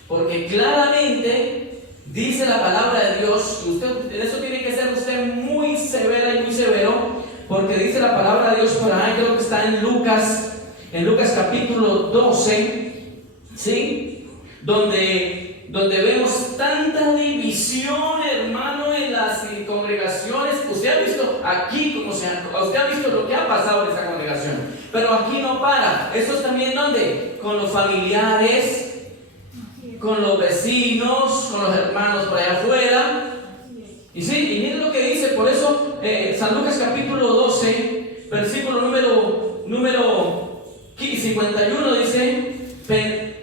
porque claramente dice la palabra de Dios, y en eso tiene que ser usted muy severa y muy severo, porque dice la palabra de Dios por ahí, creo que está en Lucas capítulo 12, ¿sí? Donde vemos tanta división, hermano, en las congregaciones. Usted ha visto aquí, usted ha visto lo que ha pasado en esta congregación, pero aquí no para. Esto es también donde, con los familiares, con los vecinos, con los hermanos por allá afuera. Y sí, y miren lo que dice, por eso San Lucas capítulo 12, versículo número 51 dice: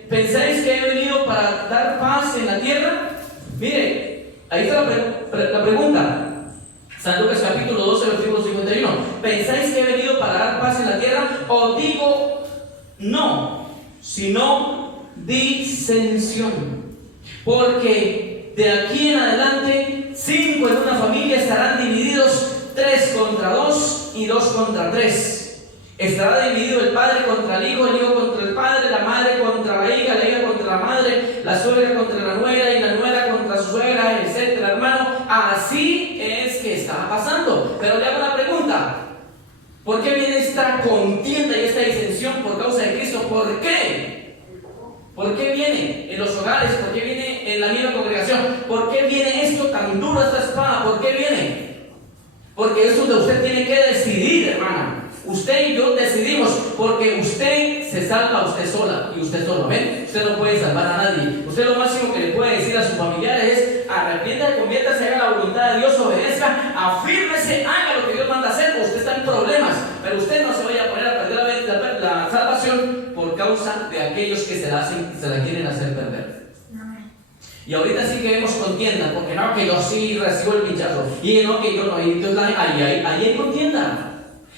¿pensáis que he venido para dar paz en la tierra? Mire, ahí está la pregunta. San Lucas capítulo 12, versículo 51. ¿Pensáis que he venido para dar paz en la tierra? Os digo no, sino disensión. Porque de aquí en adelante 5 en una familia estarán divididos, 3 contra 2 y 2 contra 3. Estará dividido el padre contra el hijo contra el padre, la madre contra la hija contra la madre, la suegra contra la nuera y la nuera contra su suegra, etcétera, hermano. Así es que está pasando. Pero le hago una pregunta: ¿por qué viene esta contienda y esta disensión por causa de Cristo? ¿Por qué? ¿Por qué viene en los hogares? ¿Por qué viene en la misma congregación? ¿Por qué viene esto tan duro, esta espada? ¿Por qué viene? Porque eso es donde usted tiene que decidir, hermana. Usted y yo decidimos, porque usted se salva usted sola y usted solo, ¿ven? Usted no puede salvar a nadie. Usted lo máximo que le puede decir a sus familiares es: arrepiéntase, conviértase, haga la voluntad de Dios, obedezca, afírmese, haga lo que Dios manda hacer. Usted está en problemas, pero usted no se vaya a poner a perder la salvación por causa de aquellos que se la quieren hacer perder. Y ahorita sí que vemos contienda, porque no, que yo sí recibo el pinchazo, y no, que yo no, y entonces ahí hay contienda.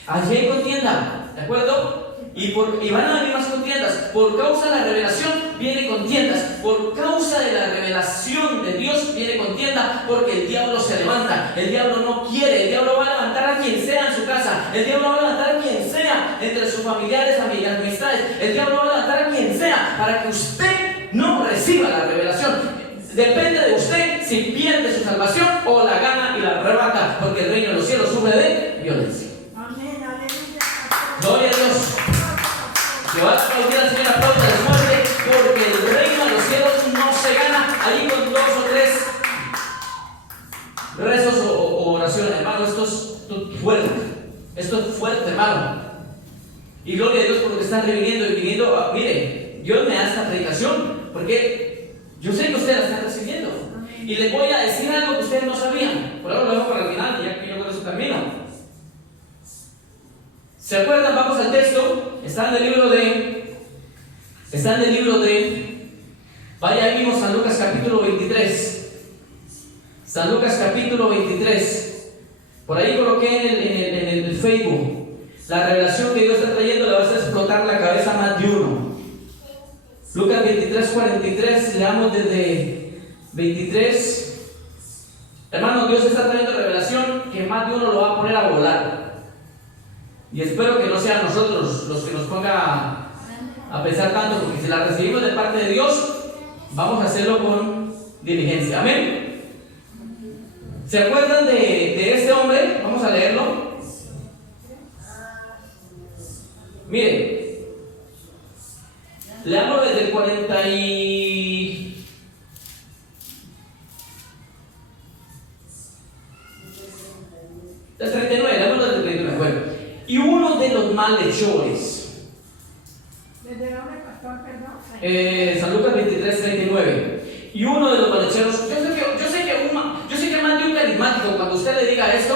Allí hay contienda, ¿de acuerdo? Y van a venir más contiendas. Por causa de la revelación viene contiendas. Por causa de la revelación de Dios viene contienda, porque el diablo se levanta. El diablo no quiere. El diablo va a levantar a quien sea en su casa. El diablo va a levantar a quien sea entre sus familiares, amistades. El diablo va a levantar a quien sea para que usted no reciba la revelación. Depende de usted si pierde su salvación o la gana y la arrebata, porque el reino de los cielos sufre de violencia. Gloria a Dios. Le va a aplaudir al Señor, aplaude de muerte, porque el reino de los cielos no se gana ahí con 2 o 3 rezos o oraciones, hermano. Esto es fuerte. Esto es fuerte, hermano. Y gloria a Dios por lo que están reviniendo y viniendo. Mire, Dios me da esta predicación, porque yo sé que ustedes la están recibiendo. Y les voy a decir algo que ustedes no sabían. Por ahora lo dejo para el final, ya que yo con eso termino. ¿Se acuerdan? Vamos al texto. Está en el libro de. Vaya, vimos San Lucas capítulo 23. San Lucas capítulo 23. Por ahí coloqué en el Facebook. La revelación que Dios está trayendo le va a hacer explotar la cabeza a más de uno. Lucas 23, 43. Leamos desde 23. Hermano, Dios está trayendo revelación que más de uno lo va a poner a volar. Y espero que no sean nosotros los que nos ponga a pensar tanto, porque si la recibimos de parte de Dios, vamos a hacerlo con diligencia. Amén. ¿Se acuerdan de este hombre? Vamos a leerlo. Miren, leamos desde el 40 y... el 39, leamos desde el 39. Bueno. Y uno de los malhechores. ¿Desde dónde, pastor? Perdón. San Lucas 23, 39. Y uno de los malhecheros. Yo sé que más de un carismático, cuando usted le diga esto,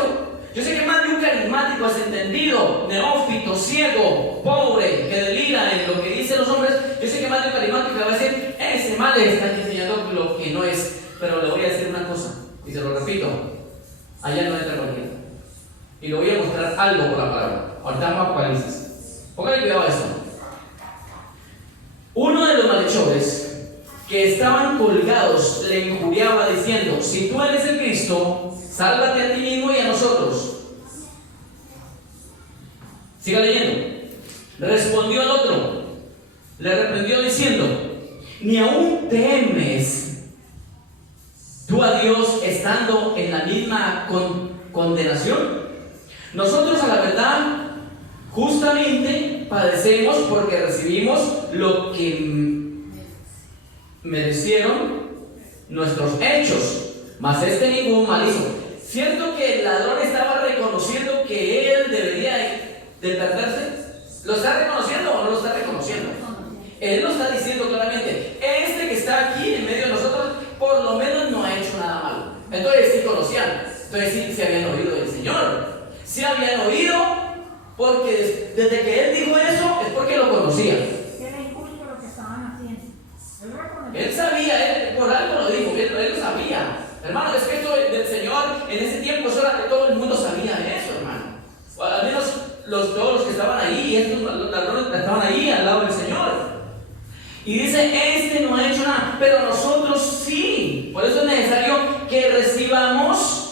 yo sé que más de un carismático es entendido, neófito, ciego, pobre, que delira en lo que dicen los hombres. Yo sé que más de un carismático le va a decir: ese mal le está enseñando lo que no es. Pero le voy a decir una cosa, y se lo repito: allá no entra cualquiera. Y le voy a mostrar algo por la palabra. Ahorita vamos a Apocalipsis. Póngale cuidado a esto. Uno de los malhechores que estaban colgados le injuriaba diciendo: si tú eres el Cristo, sálvate a ti mismo y a nosotros. Siga leyendo. Respondió el otro, le reprendió diciendo: ¿ni aún temes tú a Dios estando en la misma condenación? Nosotros, a la verdad, justamente padecemos porque recibimos lo que merecieron nuestros hechos, mas este ningún mal hizo. ¿Cierto que el ladrón estaba reconociendo que él debería de perderse? ¿Lo está reconociendo o no lo está reconociendo? Él lo está diciendo claramente: este que está aquí en medio de nosotros, por lo menos no ha hecho nada malo. Entonces sí conocían, entonces sí se habían oído del Señor. Sí habían oído, porque desde que Él dijo eso, es porque lo conocían. Era injusto lo que estaban haciendo. Él sabía, por algo lo dijo, él lo sabía. Hermano, es que esto del Señor en ese tiempo, todo el mundo sabía de eso, hermano. O al menos todos los que estaban ahí, estos ladrones estaban ahí al lado del Señor. Y dice: este no ha hecho nada, pero nosotros sí. Por eso es necesario que recibamos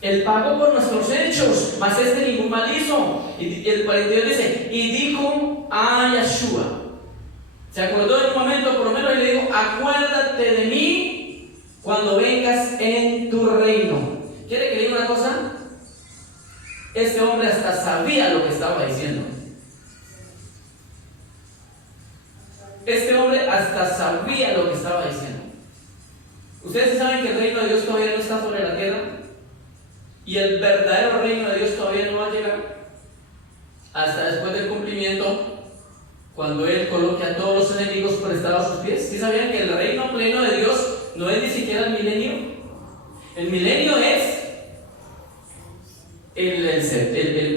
el pago por nuestros hechos, mas este ningún mal hizo. Y el 42 dice: y dijo a Yeshua, se acordó en un momento por lo menos, y le dijo: acuérdate de mí cuando vengas en tu reino. ¿Quiere que le diga una cosa? Este hombre hasta sabía lo que estaba diciendo. Este hombre hasta sabía lo que estaba diciendo. Ustedes saben que el reino de Dios todavía no está sobre la tierra, y el verdadero reino de Dios todavía no va a llegar hasta después del cumplimiento, cuando Él coloque a todos los enemigos por estar a sus pies. ¿Sí sabían que el reino pleno de Dios no es ni siquiera el milenio? El milenio es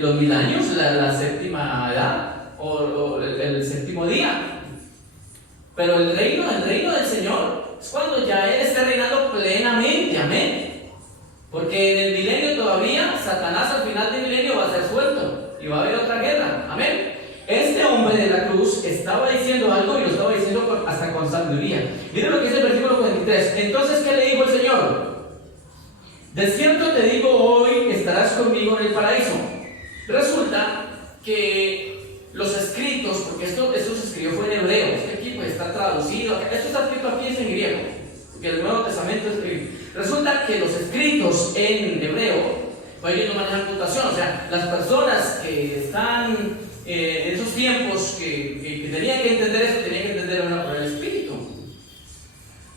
los 1000 años, la séptima edad, o el séptimo día. Pero el reino del Señor es cuando ya Él esté reinando plenamente. Amén. Porque en el milenio todavía Satanás al final del milenio va a ser suelto y va a haber otra guerra. Amén. Este hombre de la cruz estaba diciendo algo, y lo estaba diciendo hasta con sabiduría. Miren lo que dice el versículo 43. Entonces, ¿qué le dijo el Señor? De cierto te digo, hoy estarás conmigo en el paraíso. Resulta que los escritos, porque esto se escribió fue en hebreo, este aquí pues está traducido, esto está escrito aquí es en griego, porque el Nuevo Testamento es griego. Resulta que los escritos en hebreo, pues ellos no manejan puntuación, o sea, las personas que están en esos tiempos que tenían que entender eso, tenían que entender por el Espíritu.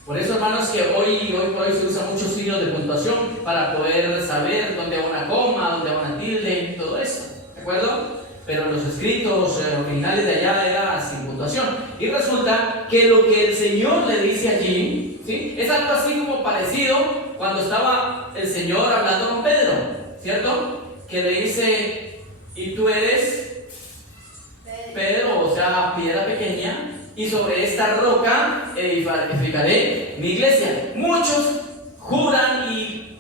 Por eso, hermanos, que hoy por hoy se usan muchos signos de puntuación para poder saber dónde va una coma, dónde va una tilde, todo eso, ¿de acuerdo? Pero los escritos originales de allá era sin puntuación. Y resulta que lo que el Señor le dice allí, ¿sí?, es algo así como parecido cuando estaba el Señor hablando con Pedro, ¿cierto? Que le dice: y tú eres Pedro, o sea, piedra pequeña, y sobre esta roca edificaré mi iglesia. Muchos juran y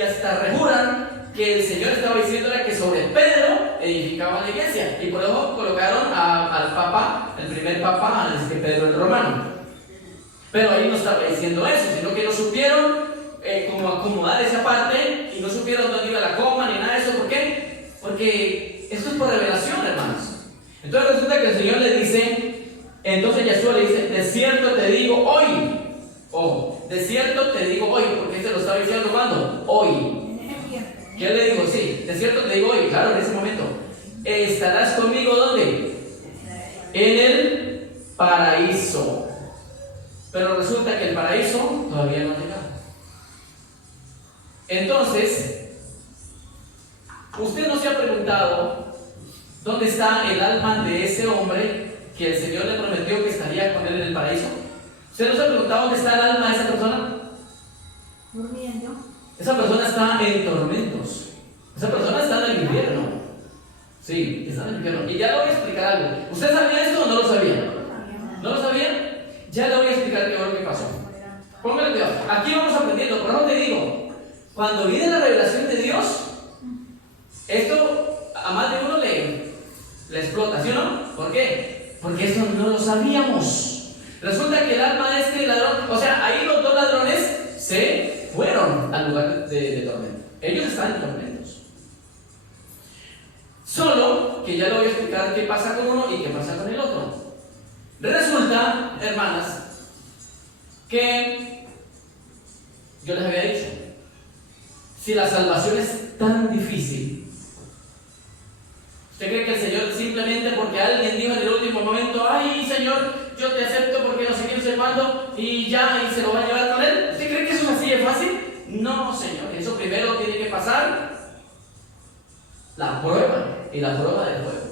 hasta rejuran que el Señor estaba diciendo era que sobre Pedro edificaba la iglesia, y por eso colocaron al Papa, el primer Papa, Pedro el Romano. Pero ahí no estaba diciendo eso, sino que no supieron cómo acomodar esa parte, y no supieron dónde iba la coma ni nada de eso. ¿Por qué? Porque esto es por revelación, hermanos. Entonces resulta que el Señor le dice, entonces Yeshua le dice: de cierto te digo hoy. Ojo, de cierto te digo hoy, porque se lo estaba diciendo cuando, hoy. ¿Qué le digo? Sí, de cierto te digo hoy, claro, en ese momento. ¿Estarás conmigo dónde? En el paraíso. Pero resulta que el paraíso todavía no ha llegado. Entonces, usted no se ha preguntado dónde está el alma de ese hombre que el Señor le prometió que estaría con él en el paraíso. ¿Usted no se ha preguntado dónde está el alma de esa persona? Durmiendo. Esa persona está en tormentos. Esa persona está en el infierno. Sí, está en el infierno. Y ya le voy a explicar algo. ¿Usted sabía esto o no lo sabía? ¿No lo sabía? Ya le voy a explicar qué fue lo que pasó. Póngale cuidado. Aquí vamos aprendiendo. Por eso te digo, cuando viene la revelación de Dios, Esto a más de uno le explota, ¿sí o no? ¿Por qué? Porque eso no lo sabíamos. Resulta que el alma de este ladrón, o sea, ahí los dos ladrones se fueron al lugar de tormento. Ellos están en tormentos. Solo que ya le voy a explicar qué pasa con uno y qué pasa con el otro. Resulta, hermanas, que yo les había dicho, si la salvación es tan difícil, ¿usted cree que el Señor simplemente porque alguien dijo en el último momento, ay Señor, yo te acepto porque no sé quién, no sé cuándo, y ya, y se lo va a llevar con él? ¿Usted cree que eso es así de fácil? No, Señor, eso primero tiene que pasar la prueba, y la prueba del fuego.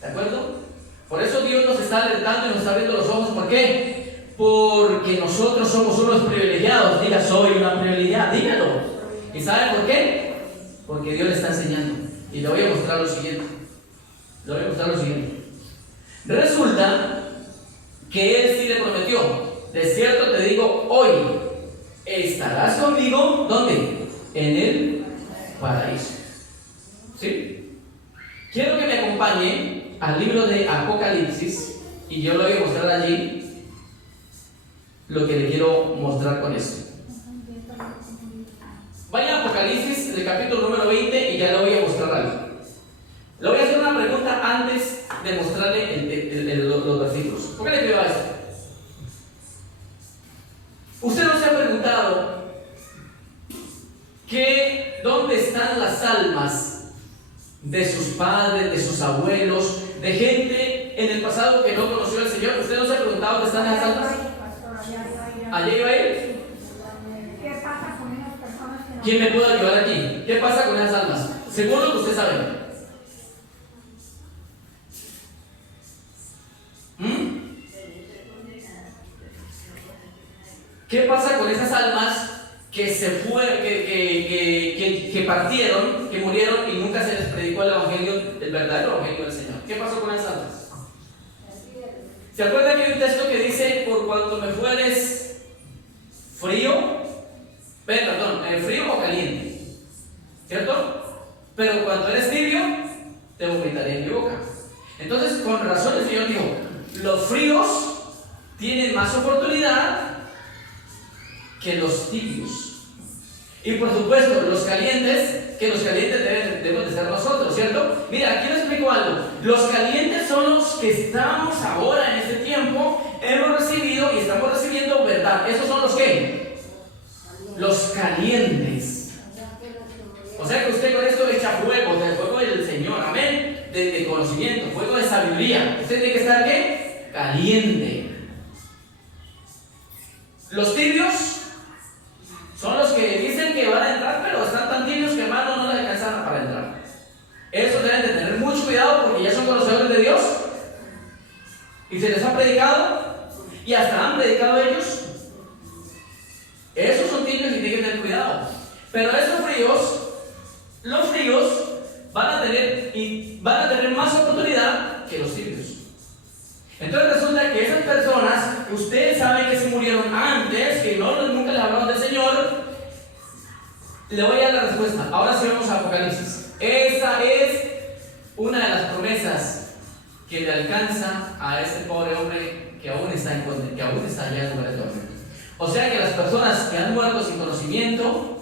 ¿De acuerdo? Por eso Dios nos está alertando y nos está abriendo los ojos. ¿Por qué? Porque nosotros somos unos privilegiados. Diga, soy una privilegiada, dígalo. ¿Y sabe por qué? Porque Dios le está enseñando. Y le voy a mostrar lo siguiente. Resulta que Él sí le prometió, de cierto te digo, hoy estarás conmigo, ¿dónde? En el paraíso. ¿Sí? Quiero que me acompañe al libro de Apocalipsis y yo le voy a mostrar allí lo que le quiero mostrar con esto. Vaya a Apocalipsis, el capítulo número 20, y ya le voy a mostrar algo. Le voy a hacer una pregunta antes de mostrarle los versículos. ¿Por qué le creo a esto? ¿Usted no se ha preguntado que dónde están las almas de sus padres, de sus abuelos, de gente en el pasado que no conoció al Señor? ¿Usted no se ha preguntado dónde están esas almas? ¿Allá iba él? ¿Qué pasa con esas personas que no? ¿Quién me puede ayudar aquí? ¿Qué pasa con esas almas? Según lo que usted sabe. ¿Qué pasa con esas almas que se fueron, que partieron, que murieron y nunca se les predicó el evangelio, el verdadero evangelio del Señor? ¿Qué pasó con esas almas? ¿Se acuerda que hay un texto que dice, por cuanto me fueres frío o caliente? ¿Cierto? Pero cuando eres tibio, te vomitaré en mi boca. Entonces, con razón el Señor dijo, los fríos tienen más oportunidad que los tibios. Y por supuesto, los calientes, que los calientes debemos de ser nosotros, ¿cierto? Mira, aquí les explico algo. Los calientes son los que estamos ahora en este tiempo, hemos recibido y estamos recibiendo verdad. ¿Esos son los qué? Los calientes. O sea que usted con esto echa fuego, del fuego del Señor, amén, de conocimiento, fuego de sabiduría. Usted tiene que estar ¿qué? Caliente. Los tibios son los que dicen que van a entrar, pero están tan tibios que hermano no les alcanzan para entrar. Esos deben de tener mucho cuidado porque ya son conocedores de Dios y se les ha predicado y hasta han predicado ellos. Esos son tibios y tienen que tener cuidado. Pero esos fríos, los fríos van a tener más oportunidad que los tibios. Entonces resulta que esas personas, ustedes saben que se murieron antes, que nunca les hablaron del Señor. Le voy a dar la respuesta. Ahora sí vamos a Apocalipsis. Esa es una de las promesas que le alcanza a este pobre hombre que aún está allá en lugar de tormento. O sea que las personas que han muerto sin conocimiento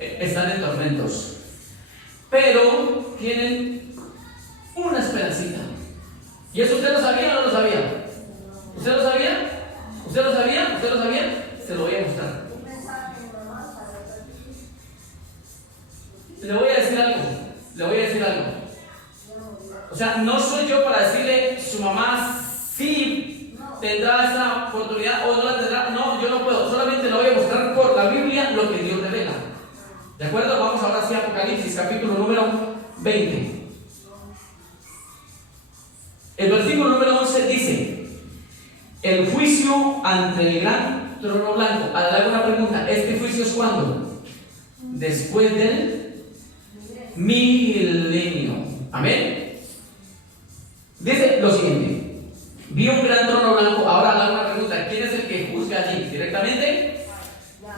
están en tormentos, pero tienen una esperancita. ¿Y eso usted lo sabía o no lo sabía? ¿Usted lo sabía? ¿Usted lo sabía? ¿Usted lo sabía? Se lo voy a mostrar. Le voy a decir algo. O sea, no soy yo para decirle su mamá sí tendrá esa oportunidad o no la tendrá. No, yo no puedo. Solamente le voy a mostrar por la Biblia lo que Dios revela. ¿De acuerdo? Vamos ahora sí a Apocalipsis, capítulo número 20. El versículo número 11 dice: el juicio ante el gran trono blanco. Ahora le hago una pregunta: ¿este juicio es cuándo? Después del milenio. Amén. Dice lo siguiente: vi un gran trono blanco. Ahora le hago una pregunta: ¿quién es el que juzga allí? ¿Directamente?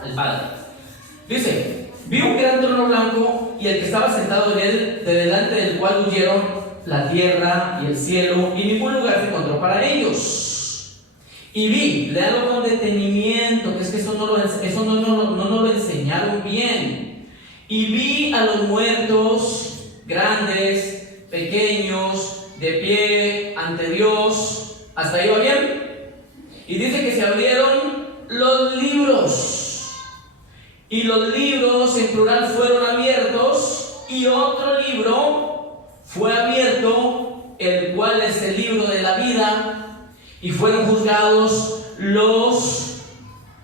El Padre. Dice: vi un gran trono blanco y el que estaba sentado en él, de delante del cual huyeron la tierra y el cielo, y ningún lugar se encontró para ellos. Y vi, léalo con detenimiento, que es que eso no nos lo enseñaron bien. Y vi a los muertos, grandes, pequeños, de pie ante Dios. ¿Hasta ahí va bien? Y dice que se abrieron los libros, y los libros en plural fueron abiertos, y otro libro fue abierto, el cual es el libro de la vida, y fueron juzgados los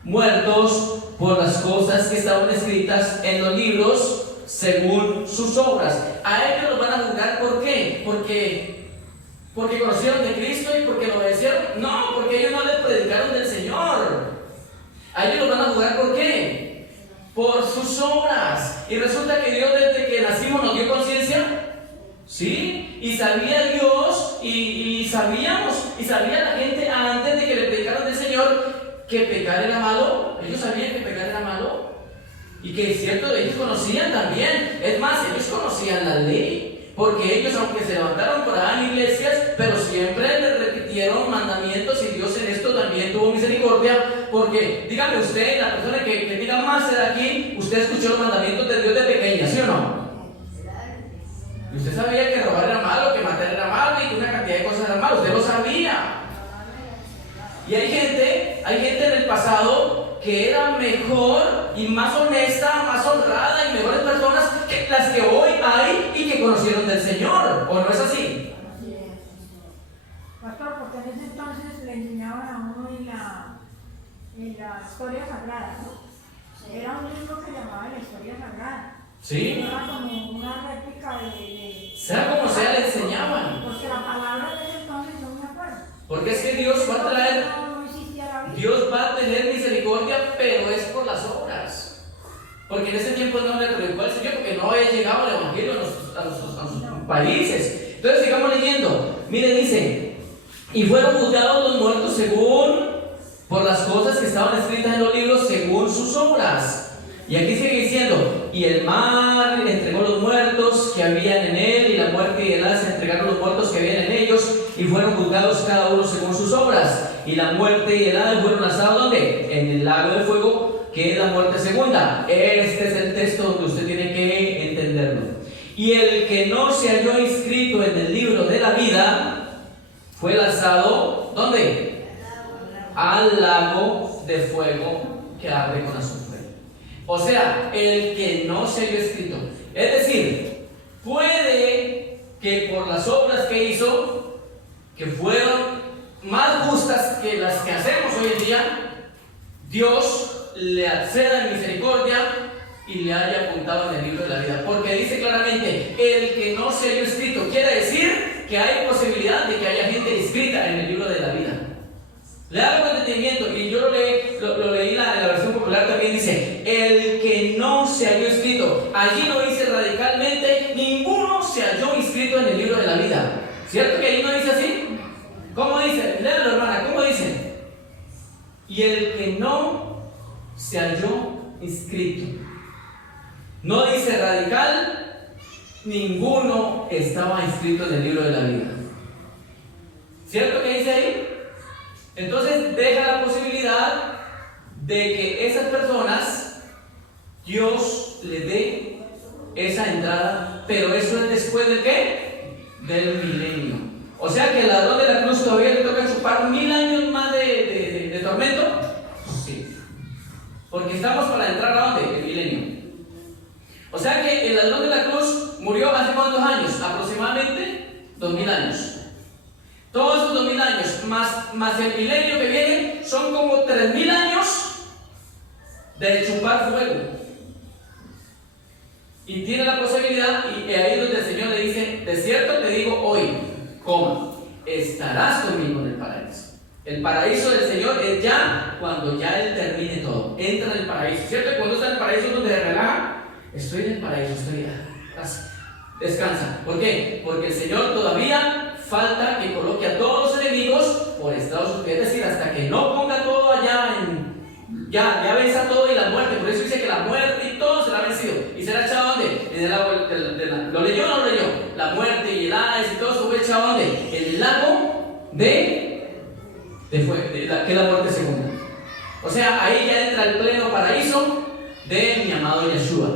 muertos por las cosas que estaban escritas en los libros según sus obras. A ellos los van a juzgar. ¿Por qué? Porque conocieron de Cristo y porque lo obedecieron. No, porque ellos no les predicaron del Señor. A ellos los van a juzgar. ¿Por qué? Por sus obras. Y resulta que Dios, desde que nacimos, nos dio conciencia. ¿Sí? Y sabía Dios y sabía la gente antes de que le predicaron del Señor que pecar era malo. Ellos sabían que pecar era malo. Y que es cierto, ellos conocían también. Es más, ellos conocían la ley. Porque ellos, aunque se levantaron por allá en iglesias, pero siempre les repitieron mandamientos, y Dios en esto también tuvo misericordia. Porque, dígame usted, la persona que diga más de aquí, usted escuchó los mandamientos de Dios de pequeña, ¿sí o no? Y usted sabía que robar era malo, que matar era malo y que una cantidad de cosas era malo, usted lo sabía. Y hay gente en el pasado que era mejor y más honesta, más honrada y mejores personas que las que hoy hay y que conocieron del Señor. ¿O no es así? Así es. Pastor, porque en ese entonces le enseñaban a uno en la historia sagrada, ¿no? Era un libro que llamaba la historia sagrada. Sí. Era como una réplica de sea como sea, le enseñaban. Porque la palabra de ese entonces no me acuerdo. Porque es que Dios va a traer, no existía la Biblia. Dios va a tener misericordia, pero es por las obras. Porque en ese tiempo no le predicó al Señor, porque no había llegado el Evangelio a los países. Entonces sigamos leyendo. Mire, dice: y fueron juzgados los muertos por las cosas que estaban escritas en los libros según sus obras. Y aquí sigue diciendo: y el mar entregó los muertos que habían en él, y la muerte y el Hades entregaron los muertos que habían en ellos, y fueron juzgados cada uno según sus obras. Y la muerte y el Hades fueron lanzados ¿dónde? En el lago de fuego, que es la muerte segunda. Este es el texto donde usted tiene que entenderlo. Y el que no se halló inscrito en el libro de la vida fue lanzado ¿dónde? Al lago de fuego que arde con azufre. O sea, el que no se halló escrito. Es decir, puede que por las obras que hizo, que fueron más justas que las que hacemos hoy en día, Dios le acceda en misericordia y le haya apuntado en el libro de la vida. Porque dice claramente: el que no se halló escrito. Quiere decir que hay posibilidad de que haya gente inscrita en el libro de la vida. Le hago el entendimiento, y yo lo leí en la versión popular también. Dice: el que no se halló inscrito. Allí no dice radicalmente: ninguno se halló inscrito en el libro de la vida. ¿Cierto que ahí no dice así? ¿Cómo dice? Léalo, hermana, ¿cómo dice? Y el que no se halló inscrito. No dice radical: ninguno estaba inscrito en el libro de la vida. ¿Cierto que dice ahí? Entonces deja la posibilidad de que esas personas Dios les dé esa entrada, pero eso es después de ¿qué? Del milenio. O sea que el ladrón de la cruz todavía le toca chupar 1000 años más de tormento. Sí. Porque estamos para entrar a ¿dónde? El milenio. O sea que el ladrón de la cruz murió hace ¿cuántos años? Aproximadamente 2000 años. Todos esos 2000 años, más el milenio que viene, son como 3000 años de chupar fuego. Y tiene la posibilidad, y ahí es donde el Señor le dice: de cierto te digo hoy, estarás conmigo en el paraíso. El paraíso del Señor es ya cuando ya Él termine todo. Entra en el paraíso. ¿Cierto? Cuando está en el paraíso es donde se relaja. Estoy en el paraíso, descansa. ¿Por qué? Porque el Señor todavía falta que coloque a todos los enemigos por Estados Unidos. Es decir, hasta que no ponga todo allá ya venza todo y la muerte. Por eso dice que la muerte y todo será vencido. ¿Y será echado ¿dónde? En el agua echado ¿dónde? En el lago de fuego, que es la muerte segunda. O sea, ahí ya entra el pleno paraíso de mi amado Yeshua.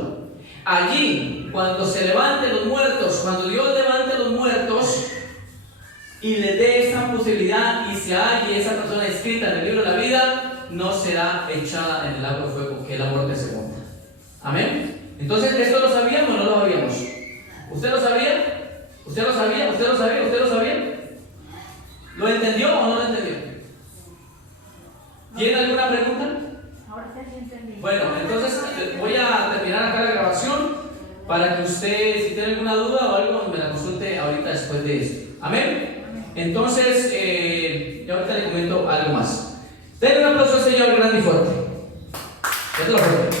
Allí, cuando se levanten los muertos, cuando Dios levante los muertos y le dé esa posibilidad y se halle esa persona escrita en el libro de la vida, no será echada en el lago de fuego, que es la muerte segunda. Amén. Entonces, ¿esto lo sabíamos o no lo sabíamos? ¿Usted lo sabía? ¿Usted lo sabía? ¿Usted lo sabía? ¿Usted lo sabía? ¿Lo entendió o no lo entendió? ¿Tiene alguna pregunta? Ahora sí entendí. Bueno, entonces voy a terminar acá la grabación para que usted, si tiene alguna duda o algo, me la consulte ahorita después de esto. Amén. Entonces, yo ahorita le comento algo más. Denle un aplauso al Señor grande y fuerte. Esto es lo fuerte.